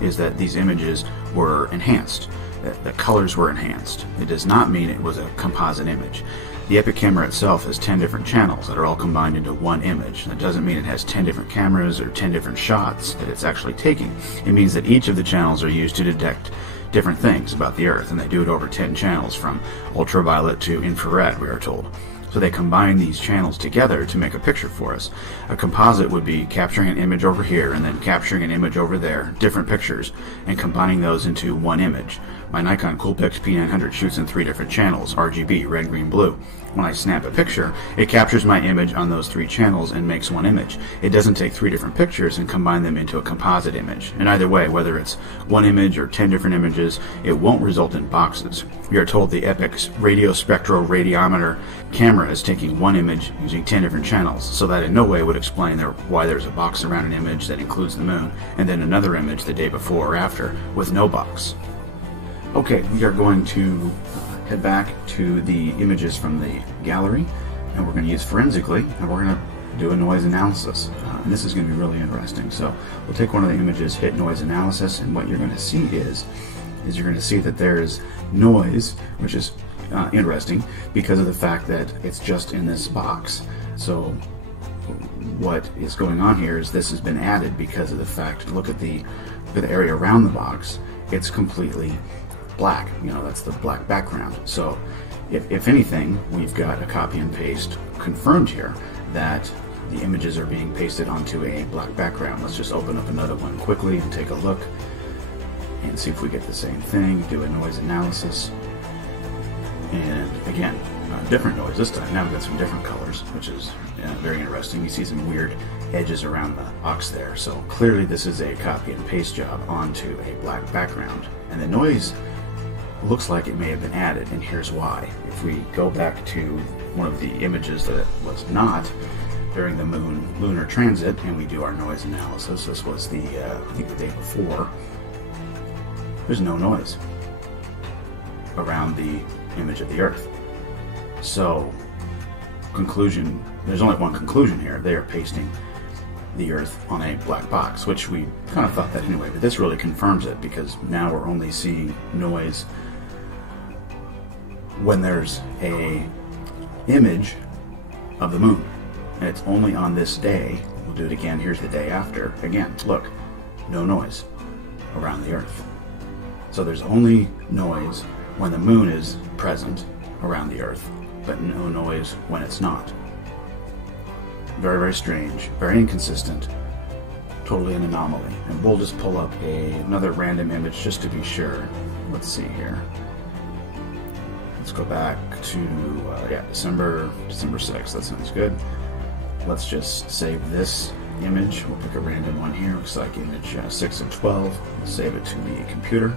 is that these images were enhanced, that the colors were enhanced. It does not mean it was a composite image. The Epic camera itself has 10 different channels that are all combined into one image. That doesn't mean it has 10 different cameras or 10 different shots that it's actually taking. It means that each of the channels are used to detect different things about the Earth, and they do it over 10 channels, from ultraviolet to infrared, we are told. So they combine these channels together to make a picture for us. A composite would be capturing an image over here and then capturing an image over there, different pictures, and combining those into one image. My Nikon Coolpix P900 shoots in 3 different channels, RGB, red, green, blue. When I snap a picture, it captures my image on those 3 channels and makes one image. It doesn't take 3 different pictures and combine them into a composite image. And either way, whether it's one image or 10 different images, it won't result in boxes. We are told the Epic's radio spectral radiometer camera is taking one image using 10 different channels, so that in no way would explain why there's a box around an image that includes the moon, and then another image the day before or after with no box. Okay, we are going to head back to the images from the gallery, and we're going to use forensically, and we're going to do a noise analysis. And this is going to be really interesting. So we'll take one of the images, hit noise analysis, and what you're going to see is you're going to see that there's noise, which is interesting because of the fact that it's just in this box. So what is going on here is this has been added because of the fact, look at the area around the box, it's completely black. You know, that's the black background. So if anything, we've got a copy and paste confirmed here that the images are being pasted onto a black background. Let's just open up another one quickly and take a look and see if we get the same thing. Do a noise analysis, and again, different noise this time. Now we've got some different colors, which is very interesting. You see some weird edges around the box there. So clearly this is a copy and paste job onto a black background, and the noise looks like it may have been added, and here's why. If we go back to one of the images that was not during the moon lunar transit, and we do our noise analysis, this was the I think the day before, there's no noise around the image of the Earth. So conclusion, there's only one conclusion here. They are pasting the Earth on a black box, which we kind of thought that anyway, but this really confirms it, because now we're only seeing noise when there's a image of the moon, and it's only on this day. We'll do it again. Here's the day after. Again, look, no noise around the Earth. So there's only noise when the moon is present around the Earth, but no noise when it's not. Very, very strange, very inconsistent, totally an anomaly. And we'll just pull up another random image just to be sure. Let's see here. Let's go back to December 6th. That sounds good. Let's just save this image. We'll pick a random one here. Looks like image 6 of 12. We'll save it to the computer.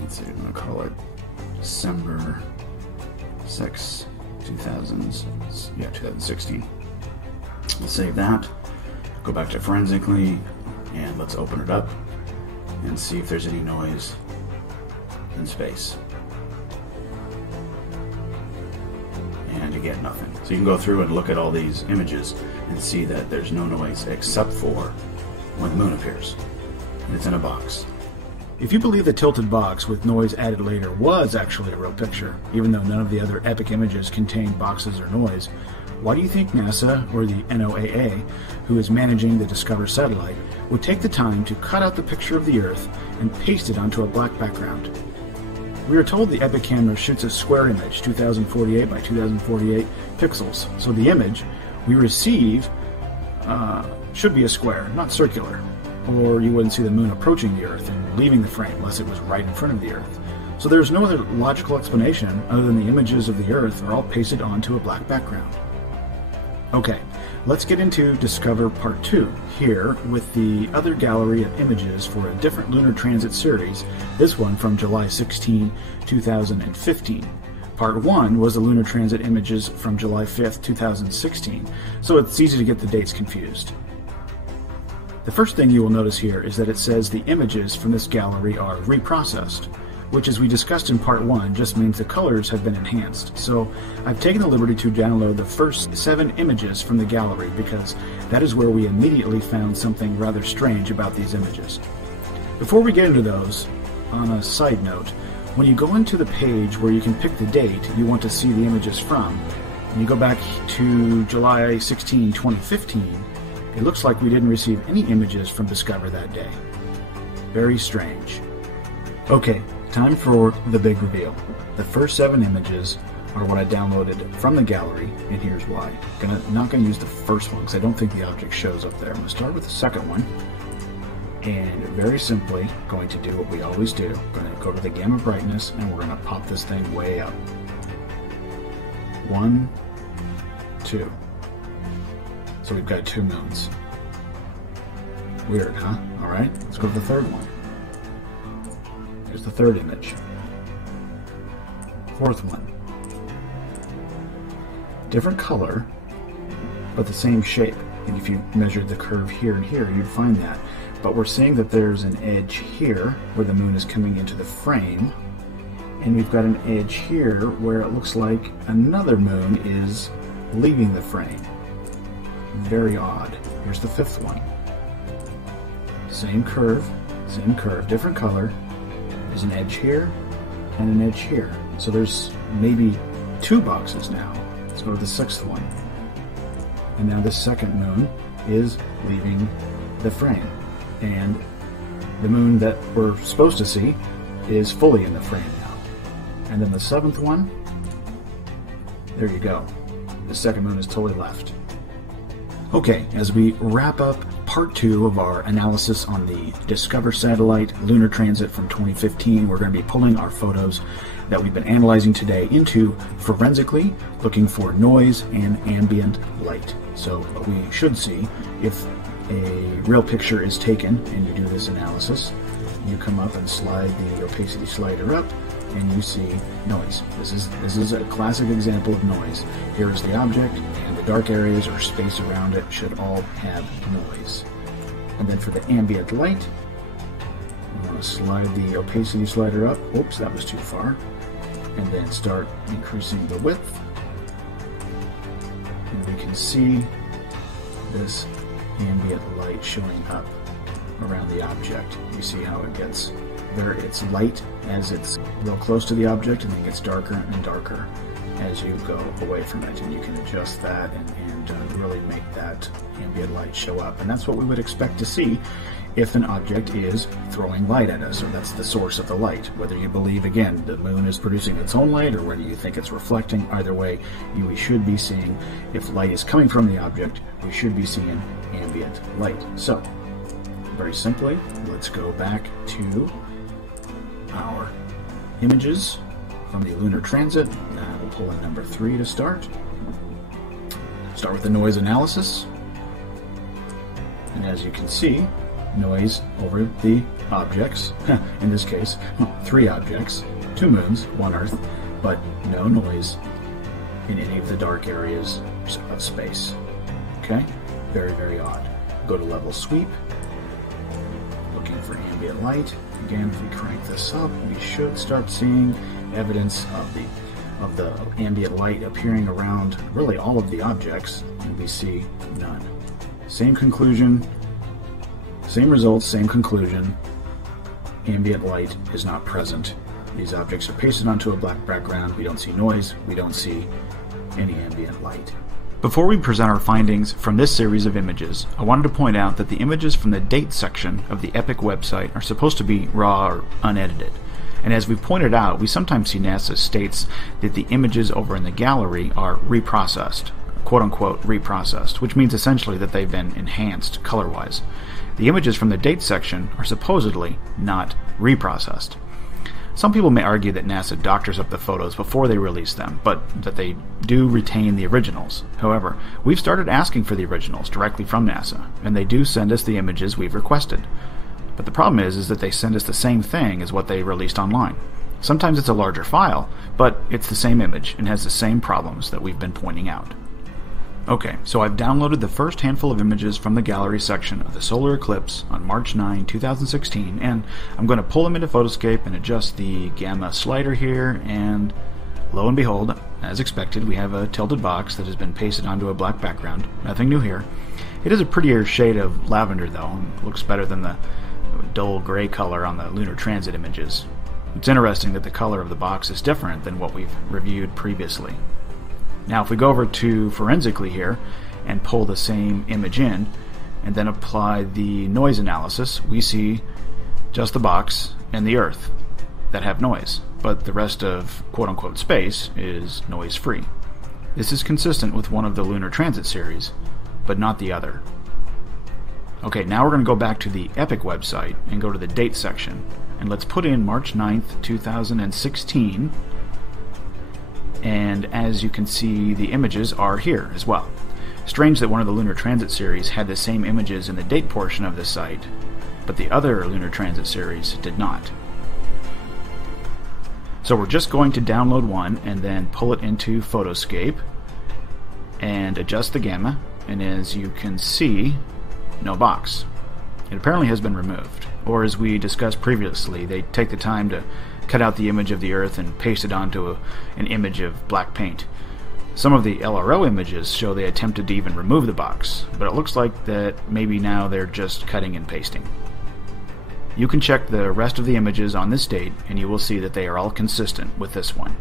Let's see, I'm going to call it December 6, 2016. We'll save that. Go back to forensically, and let's open it up and see if there's any noise in space. And again, nothing. So you can go through and look at all these images and see that there's no noise except for when the moon appears, and it's in a box. If you believe the tilted box with noise added later was actually a real picture, even though none of the other Epic images contained boxes or noise, why do you think NASA, or the NOAA, who is managing the Discover satellite, would take the time to cut out the picture of the Earth and paste it onto a black background? We are told the Epic camera shoots a square image, 2048 by 2048 pixels. So the image we receive should be a square, not circular. Or you wouldn't see the moon approaching the Earth and leaving the frame unless it was right in front of the Earth. So there's no other logical explanation other than the images of the Earth are all pasted onto a black background. Okay, let's get into Discover Part 2 here with the other gallery of images for a different lunar transit series, this one from July 16, 2015. Part 1 was the lunar transit images from July 5th, 2016, so it's easy to get the dates confused. The first thing you will notice here is that it says the images from this gallery are reprocessed, which, as we discussed in Part 1, just means the colors have been enhanced. So I've taken the liberty to download the first 7 images from the gallery because that is where we immediately found something rather strange about these images. Before we get into those, on a side note, when you go into the page where you can pick the date you want to see the images from, and you go back to July 16, 2015, it looks like we didn't receive any images from Discover that day. Very strange. Okay, time for the big reveal. The first 7 images are what I downloaded from the gallery, and here's why. Not going to use the first one because I don't think the object shows up there. I'm going to start with the second one, and very simply going to do what we always do. Going to go to the gamma brightness, and we're going to pop this thing way up. 1, 2. So we've got 2 moons. Weird, huh? Alright, let's go to the third one. Here's the third image. Fourth one. Different color, but the same shape. And if you measured the curve here and here, you'd find that. But we're seeing that there's an edge here where the moon is coming into the frame, and we've got an edge here where it looks like another moon is leaving the frame. Very odd. Here's the fifth one. Same curve, different color. There's an edge here and an edge here. So there's maybe 2 boxes now. Let's go to the sixth one. And now the second moon is leaving the frame. And the moon that we're supposed to see is fully in the frame now. And then the seventh one, there you go. The second moon is totally left. Okay, as we wrap up part 2 of our analysis on the Discover satellite lunar transit from 2015, we're going to be pulling our photos that we've been analyzing today into forensically, looking for noise and ambient light. So we should see if a real picture is taken and you do this analysis, you come up and slide the opacity slider up and you see noise. This is a classic example of noise. Here is the object, and the dark areas or space around it should all have noise. And then for the ambient light, we want to slide the opacity slider up. Oops, that was too far. And then start increasing the width. And we can see this ambient light showing up around the object. You see how it gets there. It's light as it's real close to the object, and then gets darker and darker as you go away from it, and you can adjust that and really make that ambient light show up. And that's what we would expect to see if an object is throwing light at us, or that's the source of the light. Whether you believe, again, the moon is producing its own light, or whether you think it's reflecting, either way, we should be seeing, if light is coming from the object, we should be seeing ambient light. So, very simply, let's go back to our images from the lunar transit. We'll pull in number 3 to start. Start with the noise analysis. And as you can see, noise over the objects, in this case, 3 objects, 2 moons, 1 Earth, but no noise in any of the dark areas of space. Okay? Very, very odd. Go to level sweep. Looking for ambient light. Again, if we crank this up, we should start seeing evidence of the ambient light appearing around really all of the objects, and we see none. Same conclusion, same results, same conclusion. Ambient light is not present. These objects are pasted onto a black background. We don't see noise. We don't see any ambient light. Before we present our findings from this series of images, I wanted to point out that the images from the date section of the Epic website are supposed to be raw or unedited. And as we pointed out, we sometimes see NASA states that the images over in the gallery are reprocessed, quote-unquote reprocessed, which means essentially that they've been enhanced color-wise. The images from the date section are supposedly not reprocessed. Some people may argue that NASA doctors up the photos before they release them, but that they do retain the originals. However, we've started asking for the originals directly from NASA, and they do send us the images we've requested. But the problem is that they send us the same thing as what they released online. Sometimes it's a larger file, but it's the same image and has the same problems that we've been pointing out. Okay, so I've downloaded the first handful of images from the gallery section of the solar eclipse on March 9, 2016, and I'm going to pull them into Photoscape and adjust the gamma slider here, and lo and behold, as expected, we have a tilted box that has been pasted onto a black background. Nothing new here. It is a prettier shade of lavender though, and looks better than the dull gray color on the lunar transit images. It's interesting that the color of the box is different than what we've reviewed previously. Now if we go over to forensically here and pull the same image in and then apply the noise analysis, we see just the box and the Earth that have noise, but the rest of quote-unquote space is noise-free. This is consistent with one of the lunar transit series, but not the other. Okay, now we're going to go back to the Epic website and go to the date section, and let's put in March 9th, 2016. And as you can see, the images are here as well. Strange that one of the Lunar Transit series had the same images in the date portion of the site, but the other Lunar Transit series did not. So we're just going to download one and then pull it into Photoscape and adjust the gamma, and as you can see, no box. It apparently has been removed, or as we discussed previously, they take the time to cut out the image of the Earth and paste it onto an image of black paint. Some of the LRO images show they attempted to even remove the box, but it looks like that maybe now they're just cutting and pasting. You can check the rest of the images on this date and you will see that they are all consistent with this one.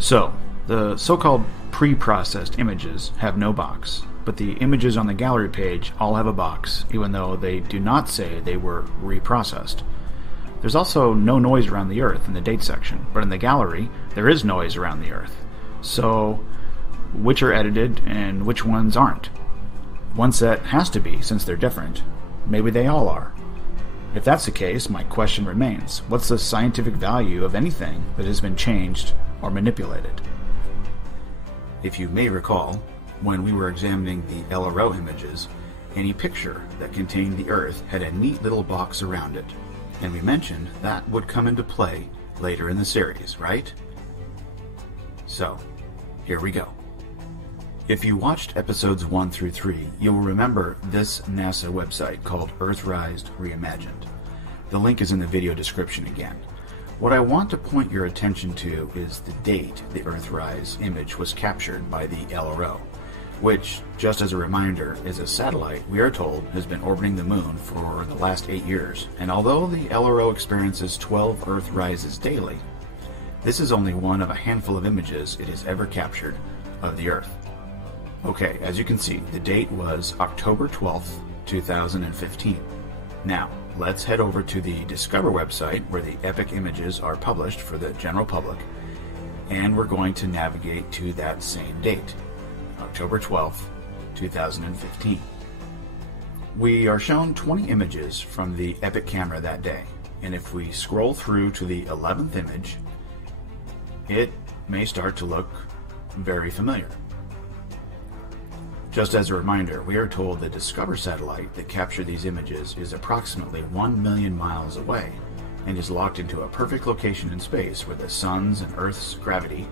So, the so-called pre-processed images have no box, but the images on the gallery page all have a box, even though they do not say they were reprocessed. There's also no noise around the Earth in the date section, but in the gallery there is noise around the Earth. So, which are edited and which ones aren't? One set has to be, since they're different. Maybe they all are. If that's the case, my question remains, what's the scientific value of anything that has been changed or manipulated? If you may recall, when we were examining the LRO images, any picture that contained the Earth had a neat little box around it, and we mentioned that would come into play later in the series, right? So, here we go. If you watched episodes 1 through 3, you will remember this NASA website called Earthrise Reimagined. The link is in the video description again. What I want to point your attention to is the date the Earthrise image was captured by the LRO, which, just as a reminder, is a satellite we are told has been orbiting the moon for the last 8 years. And although the LRO experiences 12 Earthrises daily, this is only one of a handful of images it has ever captured of the Earth. Okay, as you can see, the date was October 12th, 2015. Now, let's head over to the Discover website where the Epic images are published for the general public, and we're going to navigate to that same date, October 12th, 2015. We are shown 20 images from the Epic camera that day, and if we scroll through to the 11th image, it may start to look very familiar. Just as a reminder, we are told the Discover satellite that captured these images is approximately 1 million miles away and is locked into a perfect location in space where the Sun's and Earth's gravity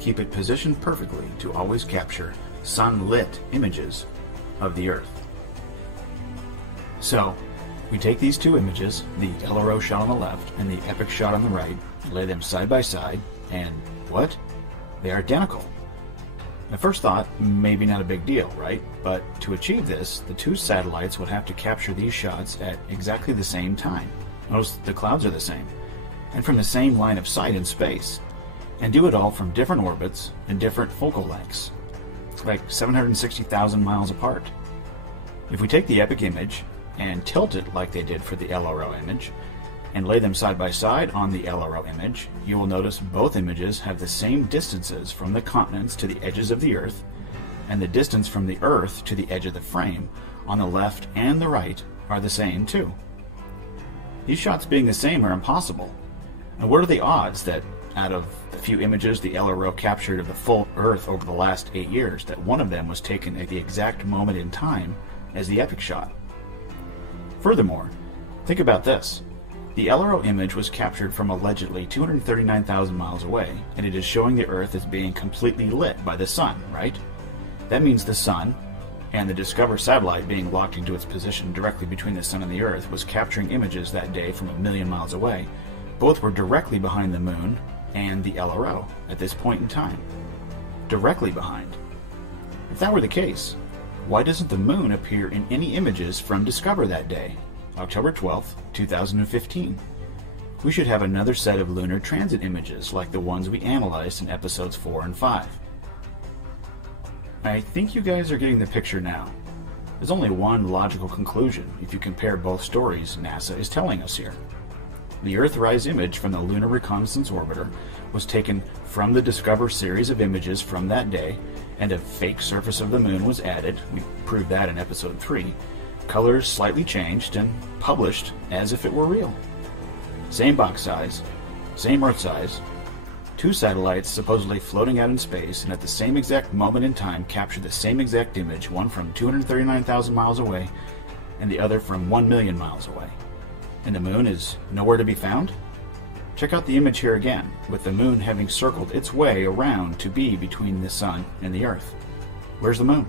keep it positioned perfectly to always capture sun-lit images of the Earth. So, we take these two images, the LRO shot on the left and the Epic shot on the right, lay them side by side, and what? They are identical. At first thought, maybe not a big deal, right? But to achieve this, the two satellites would have to capture these shots at exactly the same time. Notice the clouds are the same, and from the same line of sight in space, and do it all from different orbits and different focal lengths, like 760,000 miles apart. If we take the Epic image and tilt it like they did for the LRO image, and lay them side by side on the LRO image, you will notice both images have the same distances from the continents to the edges of the Earth, and the distance from the Earth to the edge of the frame on the left and the right are the same too. These shots being the same are impossible. And what are the odds that out of the few images the LRO captured of the full Earth over the last 8 years, that one of them was taken at the exact moment in time as the epic shot? Furthermore, think about this. The LRO image was captured from allegedly 239,000 miles away, and it is showing the Earth as being completely lit by the sun, right? That means the sun, and the Discover satellite being locked into its position directly between the sun and the Earth, was capturing images that day from 1,000,000 miles away. Both were directly behind the moon and the LRO at this point in time. Directly behind. If that were the case, why doesn't the moon appear in any images from Discover that day, October 12th, 2015? We should have another set of lunar transit images like the ones we analyzed in episodes 4 and 5. I think you guys are getting the picture now. There's only one logical conclusion if you compare both stories NASA is telling us here. The Earthrise image from the Lunar Reconnaissance Orbiter was taken from the Discover series of images from that day, and a fake surface of the moon was added. We proved that in episode 3. Colors slightly changed and published as if it were real. Same box size, same Earth size, 2 satellites supposedly floating out in space, and at the same exact moment in time captured the same exact image, one from 239,000 miles away and the other from 1,000,000 miles away. And the moon is nowhere to be found? Check out the image here again, with the moon having circled its way around to be between the sun and the Earth. Where's the moon?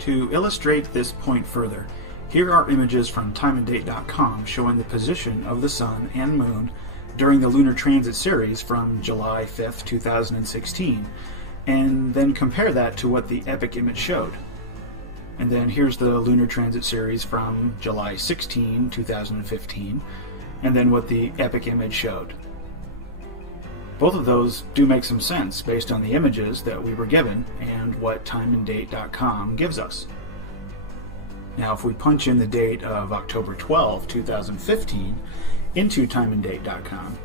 To illustrate this point further, here are images from timeanddate.com showing the position of the sun and moon during the lunar transit series from July 5th, 2016, and then compare that to what the epic image showed. And then here's the lunar transit series from July 16, 2015, and then what the epic image showed. Both of those do make some sense based on the images that we were given and what timeanddate.com gives us. Now, if we punch in the date of October 12, 2015 into timeanddate.com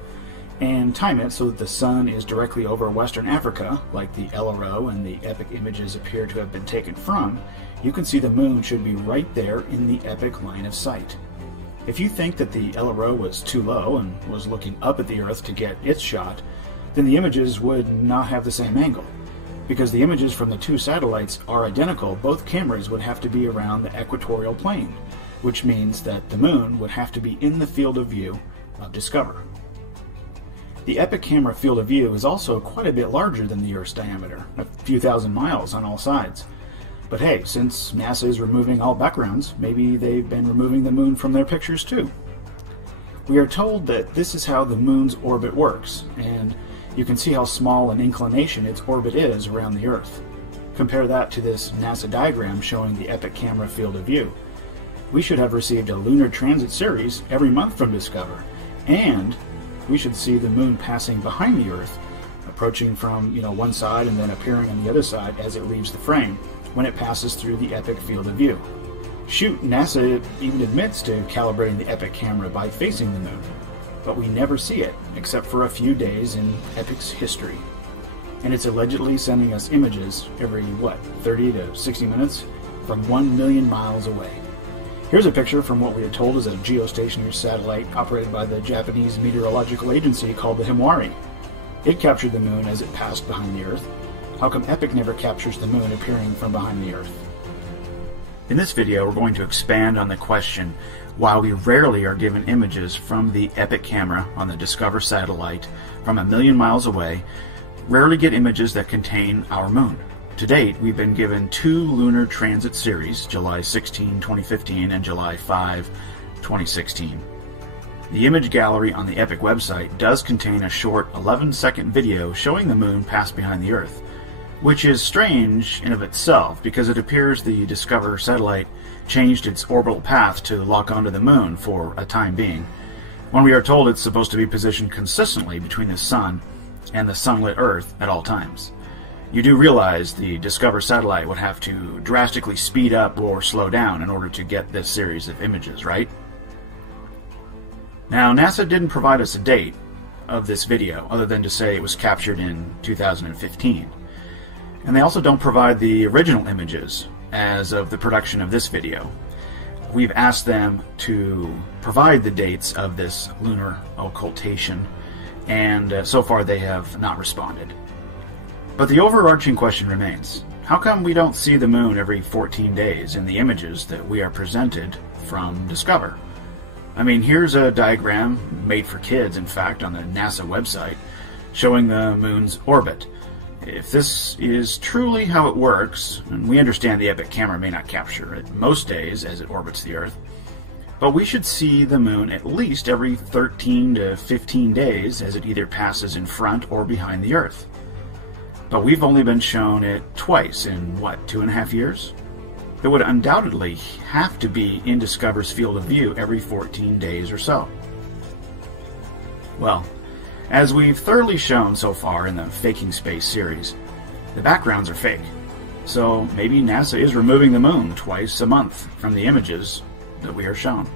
and time it so that the sun is directly over Western Africa, like the LRO and the epic images appear to have been taken from, you can see the moon should be right there in the epic line of sight. If you think that the LRO was too low and was looking up at the Earth to get its shot, then the images would not have the same angle. Because the images from the 2 satellites are identical, both cameras would have to be around the equatorial plane, which means that the moon would have to be in the field of view of Discover. The epic camera field of view is also quite a bit larger than the Earth's diameter, a few thousand miles on all sides. But hey, since NASA is removing all backgrounds, maybe they've been removing the moon from their pictures too. We are told that this is how the moon's orbit works, and you can see how small an inclination its orbit is around the Earth. Compare that to this NASA diagram showing the epic camera field of view. We should have received a lunar transit series every month from Discover, and we should see the moon passing behind the Earth, approaching from one side and then appearing on the other side as it leaves the frame when it passes through the epic field of view. Shoot, NASA even admits to calibrating the epic camera by facing the moon, but we never see it except for a few days in epic's history. And it's allegedly sending us images every 30 to 60 minutes from 1,000,000 miles away. Here's a picture from what we are told is a geostationary satellite operated by the Japanese meteorological agency called the Himawari. It captured the moon as it passed behind the Earth. How come Epic never captures the moon appearing from behind the Earth? In this video, we're going to expand on the question, while we rarely are given images from the Epic camera on the Discover satellite from 1,000,000 miles away, rarely get images that contain our moon. To date, we've been given 2 lunar transit series, July 16, 2015 and July 5, 2016. The image gallery on the Epic website does contain a short 11-second video showing the moon pass behind the Earth, which is strange in of itself because it appears the Discover satellite changed its orbital path to lock onto the moon for a time being, when we are told it's supposed to be positioned consistently between the sun and the sunlit Earth at all times. You do realize the Discover satellite would have to drastically speed up or slow down in order to get this series of images, right? Now, NASA didn't provide us a date of this video, other than to say it was captured in 2015. And they also don't provide the original images as of the production of this video. We've asked them to provide the dates of this lunar occultation, and so far they have not responded. But the overarching question remains: how come we don't see the moon every 14 days in the images that we are presented from Discover? I mean, here's a diagram made for kids, in fact, on the NASA website, showing the moon's orbit. If this is truly how it works, and we understand the Epic camera may not capture it most days as it orbits the Earth, but we should see the moon at least every 13 to 15 days as it either passes in front or behind the Earth. But we've only been shown it twice in, what, 2.5 years? It would undoubtedly have to be in Discover's field of view every 14 days or so. Well, as we've thoroughly shown so far in the Faking Space series, the backgrounds are fake. So maybe NASA is removing the moon twice a month from the images that we are shown.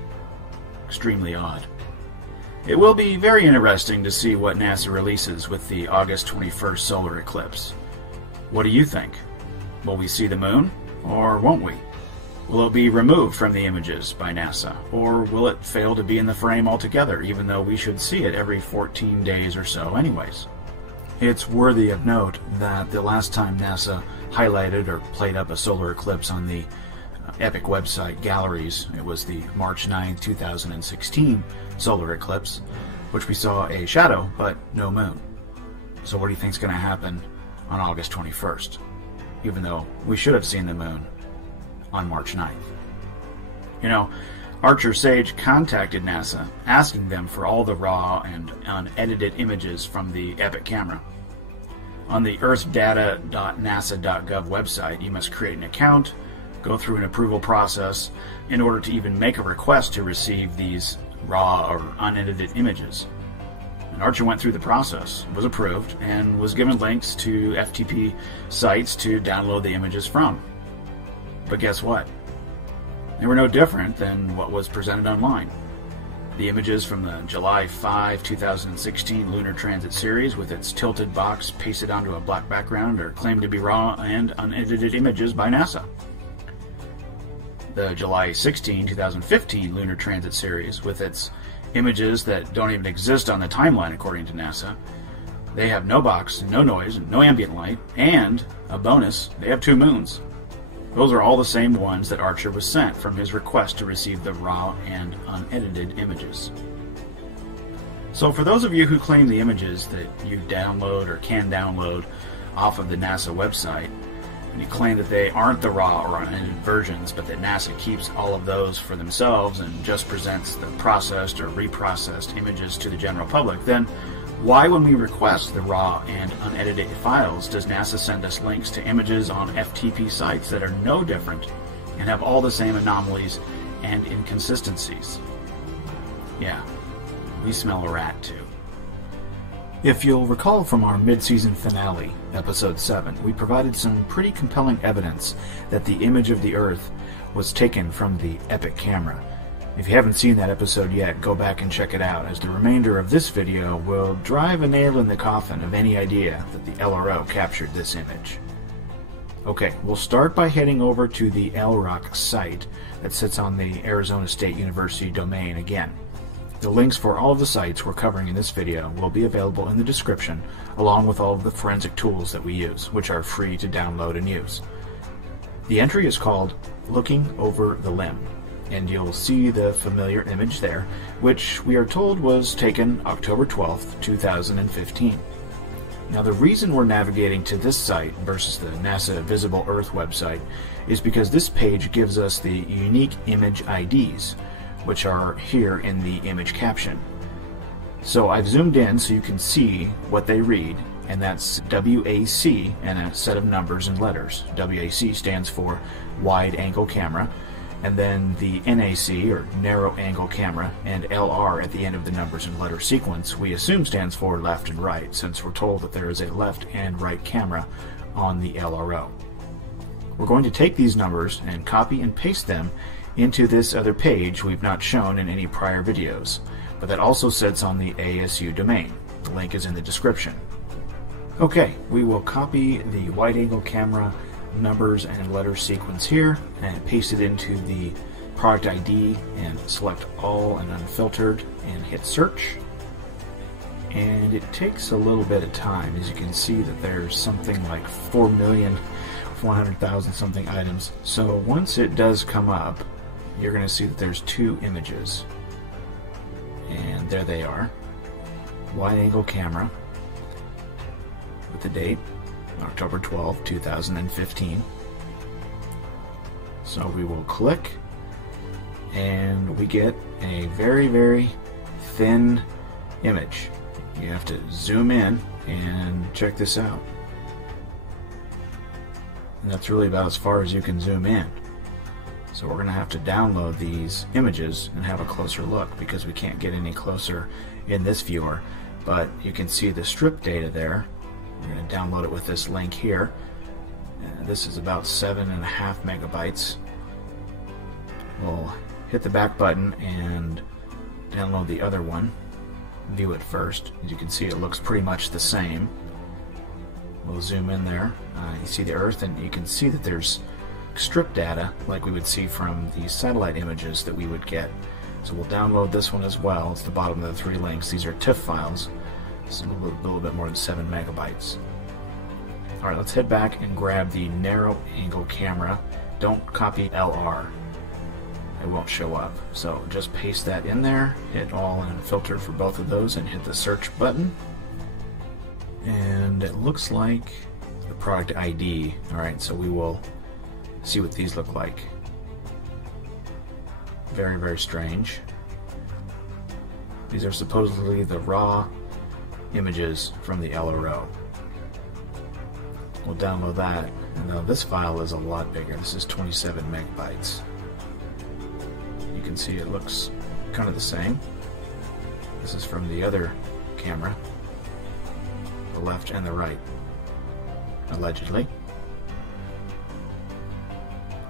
Extremely odd. It will be very interesting to see what NASA releases with the August 21st solar eclipse. What do you think? Will we see the moon, or won't we? Will it be removed from the images by NASA, or will it fail to be in the frame altogether, even though we should see it every 14 days or so anyways? It's worthy of note that the last time NASA highlighted or played up a solar eclipse on the Epic website galleries, it was the March 9, 2016 solar eclipse, which we saw a shadow but no moon. So what do you think is going to happen on August 21st, even though we should have seen the moon on March 9th? You know, Archer Sage contacted NASA asking them for all the raw and unedited images from the Epic camera. On the earthdata.nasa.gov website, you must create an account, go through an approval process in order to even make a request to receive these raw or unedited images. And Archer went through the process, was approved, and was given links to FTP sites to download the images from. But guess what? They were no different than what was presented online. The images from the July 5, 2016 Lunar Transit series with its tilted box pasted onto a black background are claimed to be raw and unedited images by NASA. The July 16, 2015 Lunar Transit series with its images that don't even exist on the timeline according to NASA, they have no box, no noise, no ambient light, and, a bonus, they have 2 moons. Those are all the same ones that Archer was sent from his request to receive the raw and unedited images. So for those of you who claim the images that you download or can download off of the NASA website, and you claim that they aren't the raw or unedited versions, but that NASA keeps all of those for themselves and just presents the processed or reprocessed images to the general public, then why, when we request the raw and unedited files, does NASA send us links to images on FTP sites that are no different and have all the same anomalies and inconsistencies? Yeah, we smell a rat too. If you'll recall from our mid-season finale, Episode 7, we provided some pretty compelling evidence that the image of the Earth was taken from the Epic camera. If you haven't seen that episode yet, go back and check it out, as the remainder of this video will drive a nail in the coffin of any idea that the LRO captured this image. Okay, we'll start by heading over to the LROC site that sits on the Arizona State University domain again. The links for all of the sites we're covering in this video will be available in the description, along with all of the forensic tools that we use, which are free to download and use. The entry is called Looking Over the Limb, and you'll see the familiar image there, which we are told was taken October 12th, 2015. Now, the reason we're navigating to this site versus the NASA Visible Earth website is because this page gives us the unique image IDs, which are here in the image caption. So I've zoomed in so you can see what they read, and that's WAC and a set of numbers and letters. WAC stands for wide angle camera, and then the NAC, or narrow angle camera, and LR at the end of the numbers and letter sequence we assume stands for left and right, since we're told that there is a left and right camera on the LRO. We're going to take these numbers and copy and paste them into this other page we've not shown in any prior videos, but that also sits on the ASU domain. The link is in the description. Okay, we will copy the wide-angle camera numbers and letter sequence here and paste it into the product ID and select all and unfiltered and hit search. And it takes a little bit of time. As you can see that there's something like 4,400,000 something items. So once it does come up, you're going to see that there's 2 images. And there they are. Wide angle camera with the date, October 12, 2015. So we will click and we get a very, very thin image. You have to zoom in and check this out. And that's really about as far as you can zoom in. So we're going to have to download these images and have a closer look because we can't get any closer in this viewer. But you can see the strip data there. We're going to download it with this link here. This is about 7.5 megabytes. We'll hit the back button and download the other one. View it first. As you can see, it looks pretty much the same. We'll zoom in there. You see the Earth, and you can see that there's strip data like we would see from the satellite images that we would get. So we'll download this one as well. It's the bottom of the 3 links. These are TIFF files. It's a little bit more than 7 megabytes. Alright, let's head back and grab the narrow angle camera. Don't copy LR. It won't show up. So just paste that in there, hit all and filter for both of those, and hit the search button. And it looks like the product ID. Alright, so we will see what these look like. Very, very strange. These are supposedly the raw images from the LRO. We'll download that. And now this file is a lot bigger. This is 27 megabytes. You can see it looks kind of the same. This is from the other camera, the left and the right, allegedly.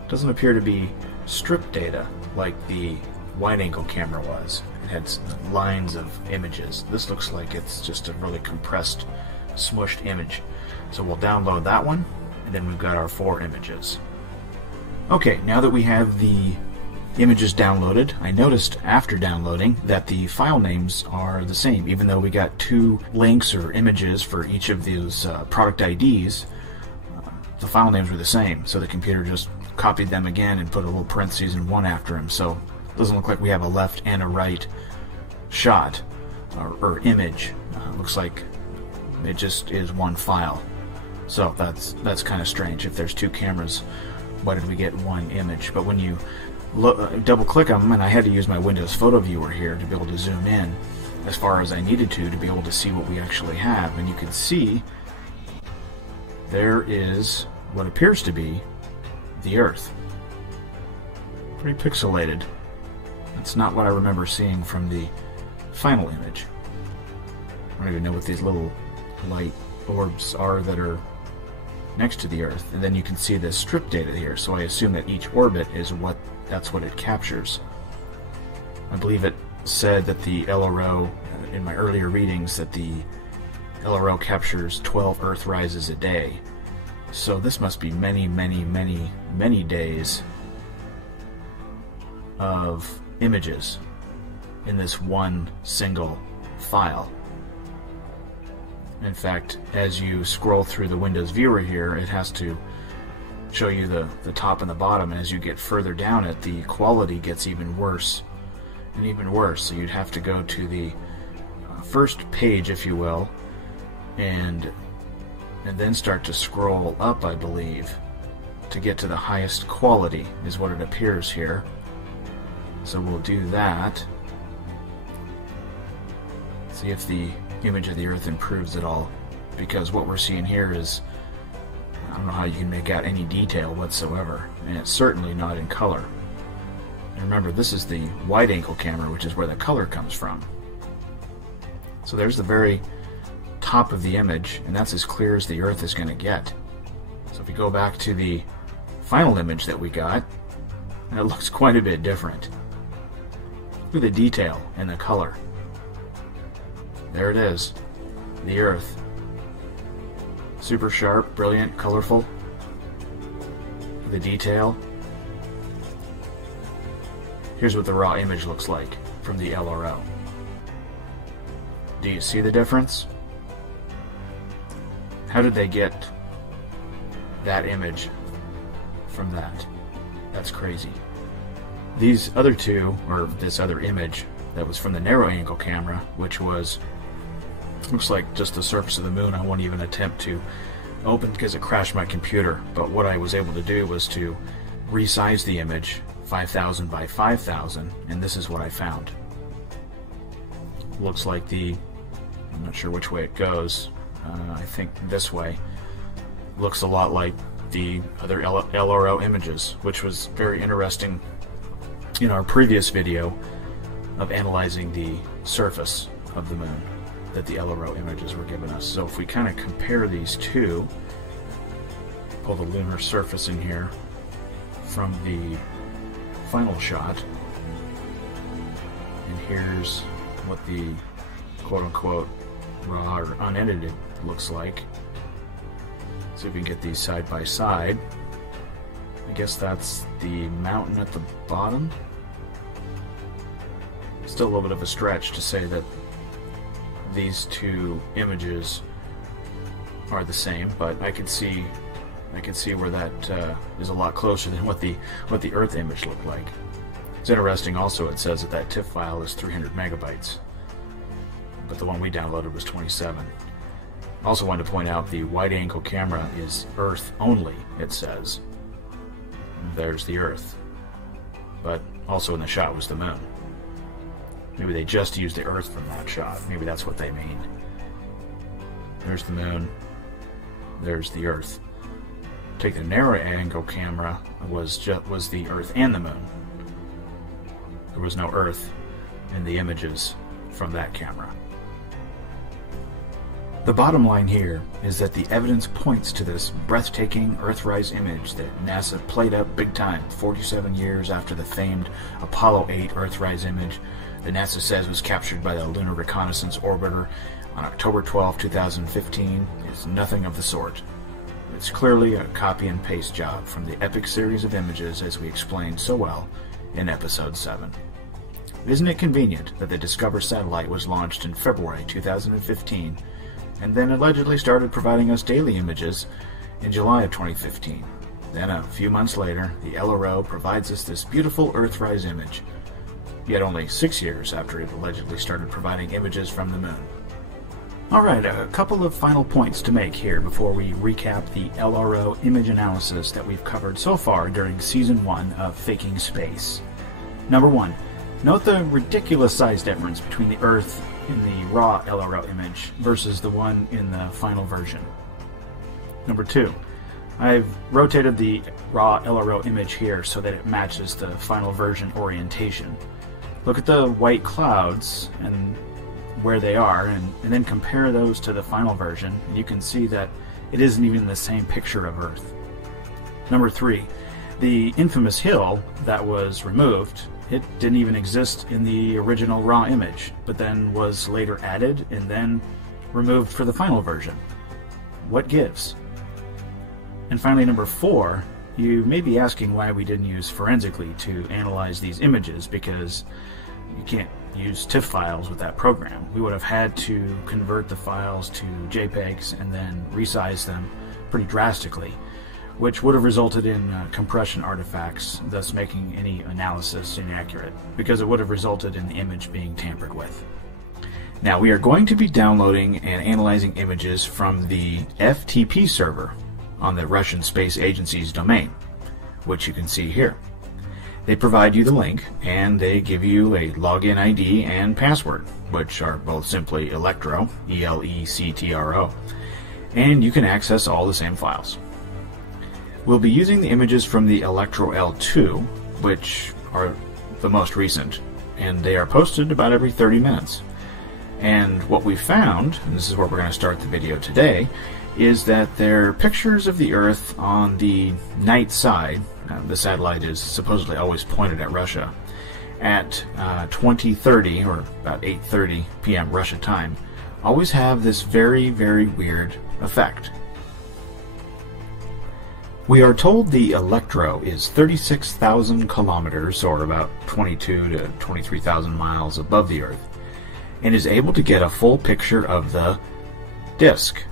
Doesn't appear to be strip data like the wide-angle camera was. It had lines of images. This looks like it's just a really compressed, smushed image. So we'll download that one, and then we've got our 4 images. Okay, now that we have the images downloaded, I noticed after downloading that the file names are the same. Even though we got 2 links or images for each of those product IDs, the file names were the same. So the computer just copied them again and put a little parentheses and 1 after them. So it doesn't look like we have a left and a right shot or image. Looks like it just is 1 file. So that's kind of strange. If there's 2 cameras, why did we get 1 image? But when you double click them, and I had to use my Windows Photo Viewer here to be able to zoom in as far as I needed to be able to see what we actually have. And you can see there is what appears to be the Earth. Pretty pixelated. That's not what I remember seeing from the final image. I don't even know what these little light orbs are that are next to the Earth. And then you can see the strip data here, so I assume that each orbit is that's what it captures. I believe it said that the LRO, in my earlier readings, that the LRO captures 12 Earth rises a day. So this must be many, many, many, many days of images in this one single file. In fact, as you scroll through the Windows Viewer here, it has to show you the top and the bottom, and as you get further down it, the quality gets even worse and even worse. So you'd have to go to the first page, if you will, and then start to scroll up, I believe, to get to the highest quality, is what it appears here. So we'll do that. See if the image of the Earth improves at all, because what we're seeing here is, I don't know how you can make out any detail whatsoever, and it's certainly not in color. And remember, this is the wide-angle camera, which is where the color comes from. So there's the very top of the image, and that's as clear as the Earth is going to get. So if we go back to the final image that we got, it looks quite a bit different. Look at the detail and the color. there it is. The Earth. Super sharp, brilliant, colorful. The detail. Here's what the raw image looks like from the LRO. Do you see the difference? How did they get that image from that? That's crazy. These other two, or this other image that was from the narrow angle camera, which was, looks like just the surface of the moon. I won't even attempt to open because it crashed my computer. But what I was able to do was to resize the image 5,000 by 5,000, and this is what I found. Looks like I'm not sure which way it goes. I think this way. Looks a lot like the other LRO images, which was very interesting in our previous video of analyzing the surface of the moon that the LRO images were giving us. So if we kind of compare these two, pull the lunar surface in here from the final shot, and here's what the quote-unquote raw or unedited looks like. See if we can get these side by side. I guess that's the mountain at the bottom. Still a little bit of a stretch to say that these two images are the same, but I can see where that is a lot closer than what the Earth image looked like. It's interesting also, it says that TIFF file is 300 megabytes, but the one we downloaded was 27. Also wanted to point out the wide angle camera is Earth only, it says. There's the Earth, but also in the shot was the moon. Maybe they just used the Earth from that shot. Maybe that's what they mean. There's the moon. There's the Earth. Take the narrow angle camera, was the Earth and the moon. There was no Earth in the images from that camera. The bottom line here is that the evidence points to this breathtaking Earthrise image that NASA played up big time 47 years after the famed Apollo 8 Earthrise image that NASA says was captured by the Lunar Reconnaissance Orbiter on October 12, 2015 is nothing of the sort. It's clearly a copy and paste job from the epic series of images as we explained so well in episode 7. Isn't it convenient that the Discover satellite was launched in February 2015 and then allegedly started providing us daily images in July of 2015. Then a few months later, the LRO provides us this beautiful Earthrise image, yet only 6 years after it allegedly started providing images from the moon. Alright, a couple of final points to make here before we recap the LRO image analysis that we've covered so far during Season 1 of Faking Space. Number 1, note the ridiculous size difference between the Earth in the raw LRO image versus the one in the final version. Number 2, I've rotated the raw LRO image here so that it matches the final version orientation. Look at the white clouds and where they are, and then compare those to the final version, and you can see that it isn't even the same picture of Earth. Number 3, the infamous hill that was removed, it didn't even exist in the original raw image, but then was later added and then removed for the final version. What gives? And finally, number 4, you may be asking why we didn't use forensically to analyze these images, because you can't use TIFF files with that program. We would have had to convert the files to JPEGs and then resize them pretty drastically, which would have resulted in compression artifacts, thus making any analysis inaccurate, because it would have resulted in the image being tampered with. Now, we are going to be downloading and analyzing images from the FTP server on the Russian Space Agency's domain, which you can see here. They provide you the link, and they give you a login ID and password, which are both simply Electro, E-L-E-C-T-R-O, and you can access all the same files. We'll be using the images from the Electro L2, which are the most recent, and they are posted about every 30 minutes. And what we found, and this is where we're going to start the video today, is that they're pictures of the Earth on the night side. The satellite is supposedly always pointed at Russia. At 20:30, or about 8:30 p.m. Russia time, always have this very, very weird effect. We are told the electro is 36,000 kilometers, or about 22 to 23,000 miles above the Earth, and is able to get a full picture of the disk.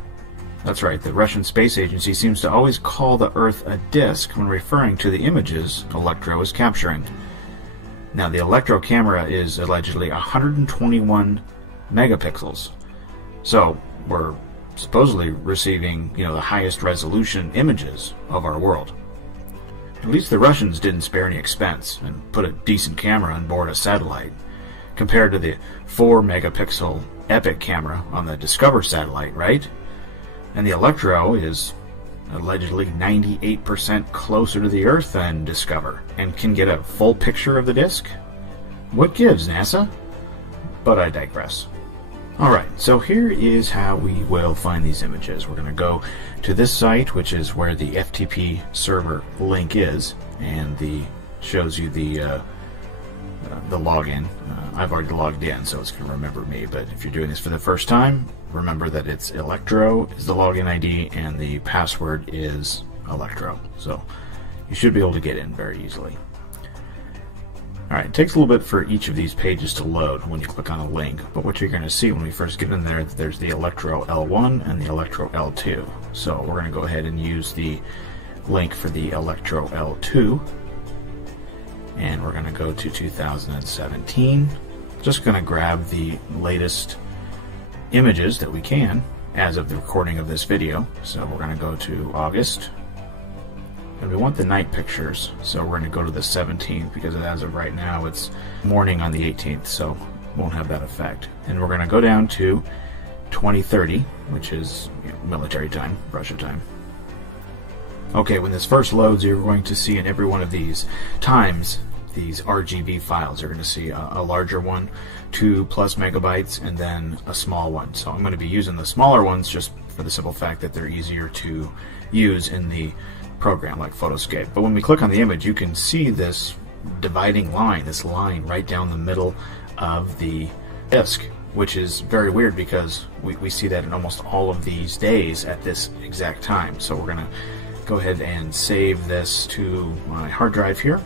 That's right, the Russian Space Agency seems to always call the Earth a disk when referring to the images electro is capturing. Now, the electro camera is allegedly 121 megapixels, so we're supposedly receiving, the highest resolution images of our world. At least the Russians didn't spare any expense and put a decent camera on board a satellite, compared to the 4 megapixel Epic camera on the Discover satellite, right? And the electro is allegedly 98% closer to the Earth than Discover, and can get a full picture of the disk? What gives, NASA? But I digress. Alright, so here is how we will find these images. We're going to go to this site, which is where the FTP server link is, and shows you the login. I've already logged in, so it's going to remember me, but if you're doing this for the first time, remember that it's Electro is the login ID, and the password is Electro. So you should be able to get in very easily. Alright, it takes a little bit for each of these pages to load when you click on a link, but what you're going to see when we first get in there, there's the Electro L1 and the Electro L2. So we're going to go ahead and use the link for the Electro L2, and we're going to go to 2017. Just going to grab the latest images that we can as of the recording of this video. So we're going to go to August. And we want the night pictures, so we're going to go to the 17th, because as of right now it's morning on the 18th, so won't have that effect. And we're going to go down to 2030, which is military time, Russia time. Okay, when this first loads, you're going to see in every one of these times these RGB files. You're going to see a larger one, 2+ megabytes, and then a small one. So I'm going to be using the smaller ones just for the simple fact that they're easier to use in the program like Photoscape. But when we click on the image, you can see this dividing line, this line right down the middle of the disk, which is very weird because we see that in almost all of these days at this exact time. So we're going to go ahead and save this to my hard drive here,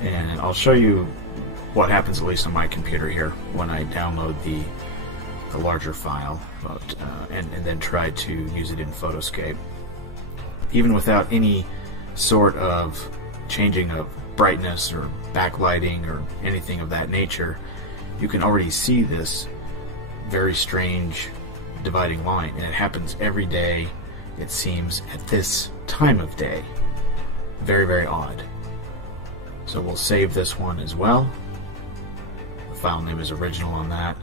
and I'll show you what happens, at least on my computer here, when I download the larger file, and then try to use it in Photoscape. Even without any sort of changing of brightness or backlighting or anything of that nature, you can already see this very strange dividing line, and it happens every day, it seems, at this time of day. Very, very odd. So we'll save this one as well. The file name is original on that.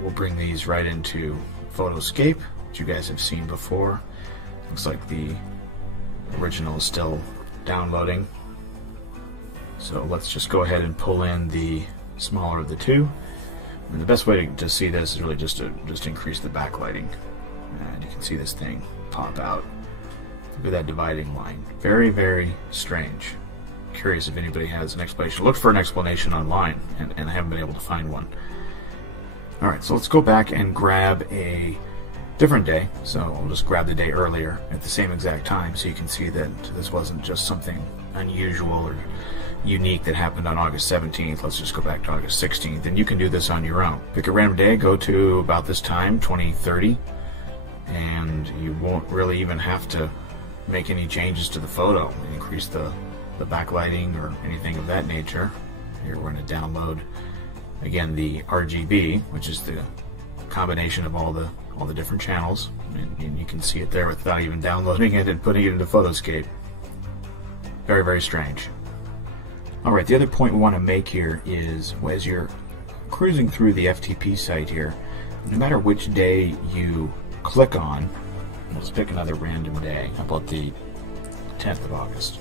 We'll bring these right into Photoscape, which you guys have seen before. Looks like the original is still downloading. So let's just go ahead and pull in the smaller of the two. And the best way to see this is really just to increase the backlighting. And you can see this thing pop out. Look at that dividing line. Very, very strange. Curious if anybody has an explanation. Look for an explanation online, and I haven't been able to find one. Alright, so let's go back and grab a different day. So I'll just grab the day earlier at the same exact time, so you can see that this wasn't just something unusual or unique that happened on August 17th. Let's just go back to August 16th, and you can do this on your own. Pick a random day, go to about this time, 2030, and you won't really even have to make any changes to the photo, increase the backlighting or anything of that nature. Here we're going to download again the RGB, which is the combination of all the different channels, and you can see it there without even downloading it and putting it into Photoscape. Very, very strange. Alright, the other point we want to make here is, as you're cruising through the FTP site here, no matter which day you click on, let's pick another random day. How about the 10th of August?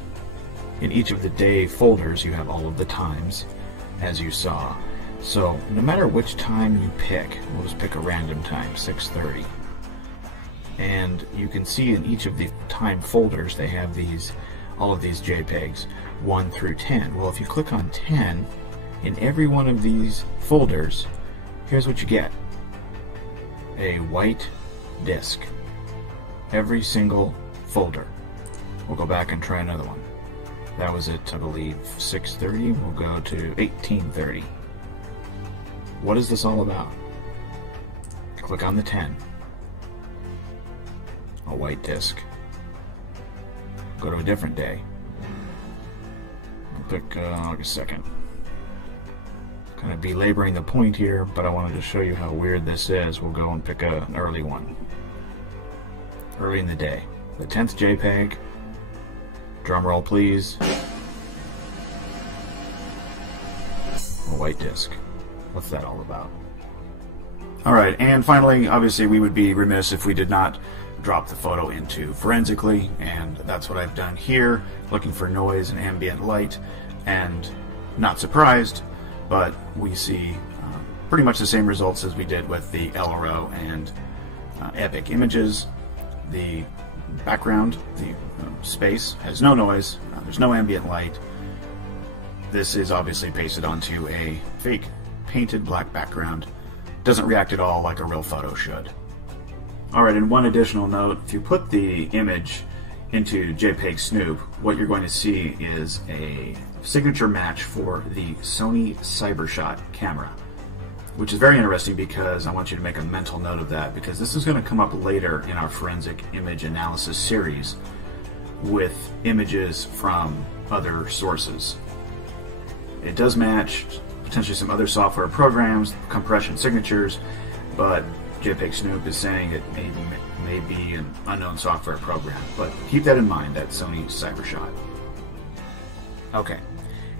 In each of the day folders you have all of the times, as you saw. So no matter which time you pick, we'll just pick a random time, 6:30. And you can see in each of the time folders they have all of these JPEGs, 1 through 10. Well, if you click on 10, in every one of these folders, here's what you get. a white disk. Every single folder. We'll go back and try another one. That was at, I believe, 6:30. We'll go to 18:30. What is this all about? Click on the 10. A white disk. Go to a different day. Pick August 2nd. Kind of belaboring the point here, but I wanted to show you how weird this is. We'll go and pick an early one. Early in the day. The 10th JPEG. Drum roll, please. A white disk. What's that all about? Alright, and finally, obviously we would be remiss if we did not drop the photo into forensically, and that's what I've done here, looking for noise and ambient light, and not surprised, but we see pretty much the same results as we did with the LRO and Epic images. The background, the space, has no noise, there's no ambient light. This is obviously pasted onto a fake painted black background. Doesn't react at all like a real photo should. Alright, and one additional note, if you put the image into JPEG Snoop, what you're going to see is a signature match for the Sony CyberShot camera, which is very interesting because I want you to make a mental note of that, because this is going to come up later in our forensic image analysis series with images from other sources. It does match potentially some other software programs, compression signatures, but JPEG Snoop is saying it may be an unknown software program, but keep that in mind, that Sony CyberShot. Okay,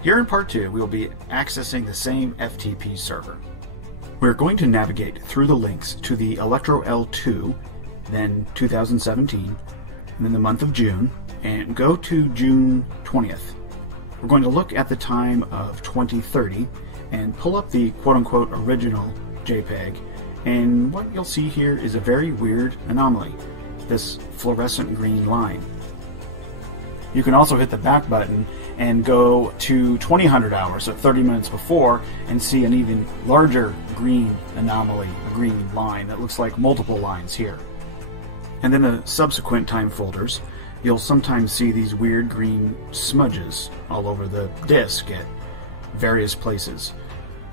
here in part 2 we will be accessing the same FTP server. We're going to navigate through the links to the Electro L2, then 2017, and then the month of June, and go to June 20th. We're going to look at the time of 2030 and pull up the quote-unquote original JPEG, and what you'll see here is a very weird anomaly, this fluorescent green line. You can also hit the back button and go to 2000 hours, so 30 minutes before, and see an even larger green anomaly, a green line that looks like multiple lines here. And then the subsequent time folders, you'll sometimes see these weird green smudges all over the disk at various places.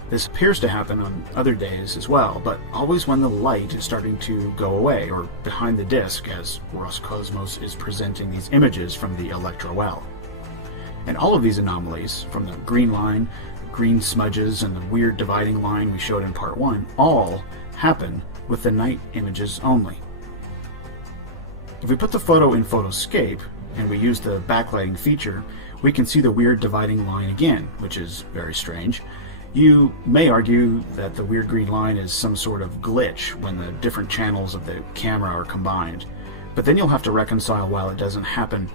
This appears to happen on other days as well, but always when the light is starting to go away, or behind the disk as Roscosmos is presenting these images from the Electro L. And all of these anomalies, from the green line, green smudges, and the weird dividing line we showed in part 1, all happen with the night images only. If we put the photo in Photoscape, and we use the backlighting feature, we can see the weird dividing line again, which is very strange. You may argue that the weird green line is some sort of glitch when the different channels of the camera are combined, but then you'll have to reconcile why it doesn't happen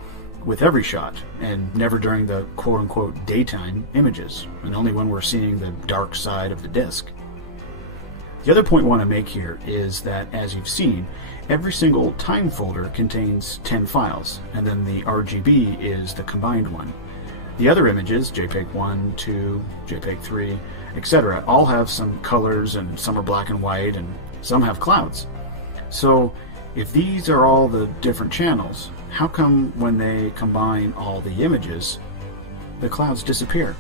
with every shot, and never during the quote-unquote daytime images, and only when we're seeing the dark side of the disk. The other point I want to make here is that, as you've seen, every single time folder contains 10 files, and then the RGB is the combined one. The other images, JPEG 1, 2, JPEG 3, etc., all have some colors, and some are black and white, and some have clouds. So, if these are all the different channels, how come when they combine all the images, the clouds disappear?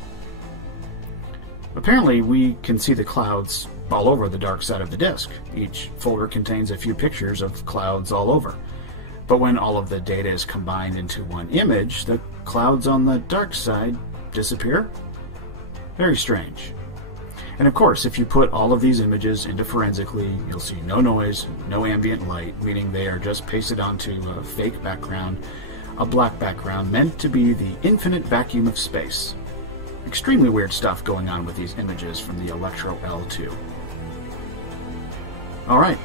Apparently, we can see the clouds all over the dark side of the disk. Each folder contains a few pictures of clouds all over. But when all of the data is combined into one image, the clouds on the dark side disappear? Very strange. And of course, if you put all of these images into forensically, you'll see no noise, no ambient light, meaning they are just pasted onto a fake background, a black background meant to be the infinite vacuum of space. Extremely weird stuff going on with these images from the Electro L2. Alright,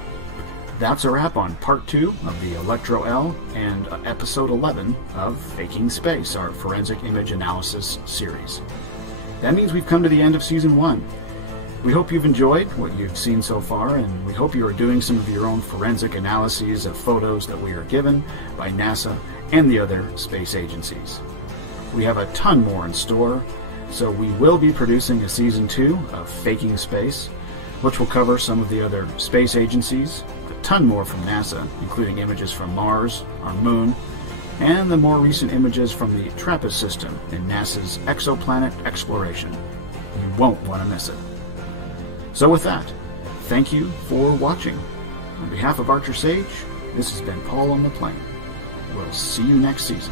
that's a wrap on part 2 of the Electro L and episode 11 of Faking Space, our forensic image analysis series. That means we've come to the end of season 1. We hope you've enjoyed what you've seen so far, and we hope you are doing some of your own forensic analyses of photos that we are given by NASA and the other space agencies. We have a ton more in store, so we will be producing a season 2 of Faking Space, which will cover some of the other space agencies, ton more from NASA, including images from Mars, our moon, and the more recent images from the TRAPPIST system in NASA's exoplanet exploration. You won't want to miss it. So with that, thank you for watching. On behalf of Archer Sage, this has been Paul on the Plane. We'll see you next season.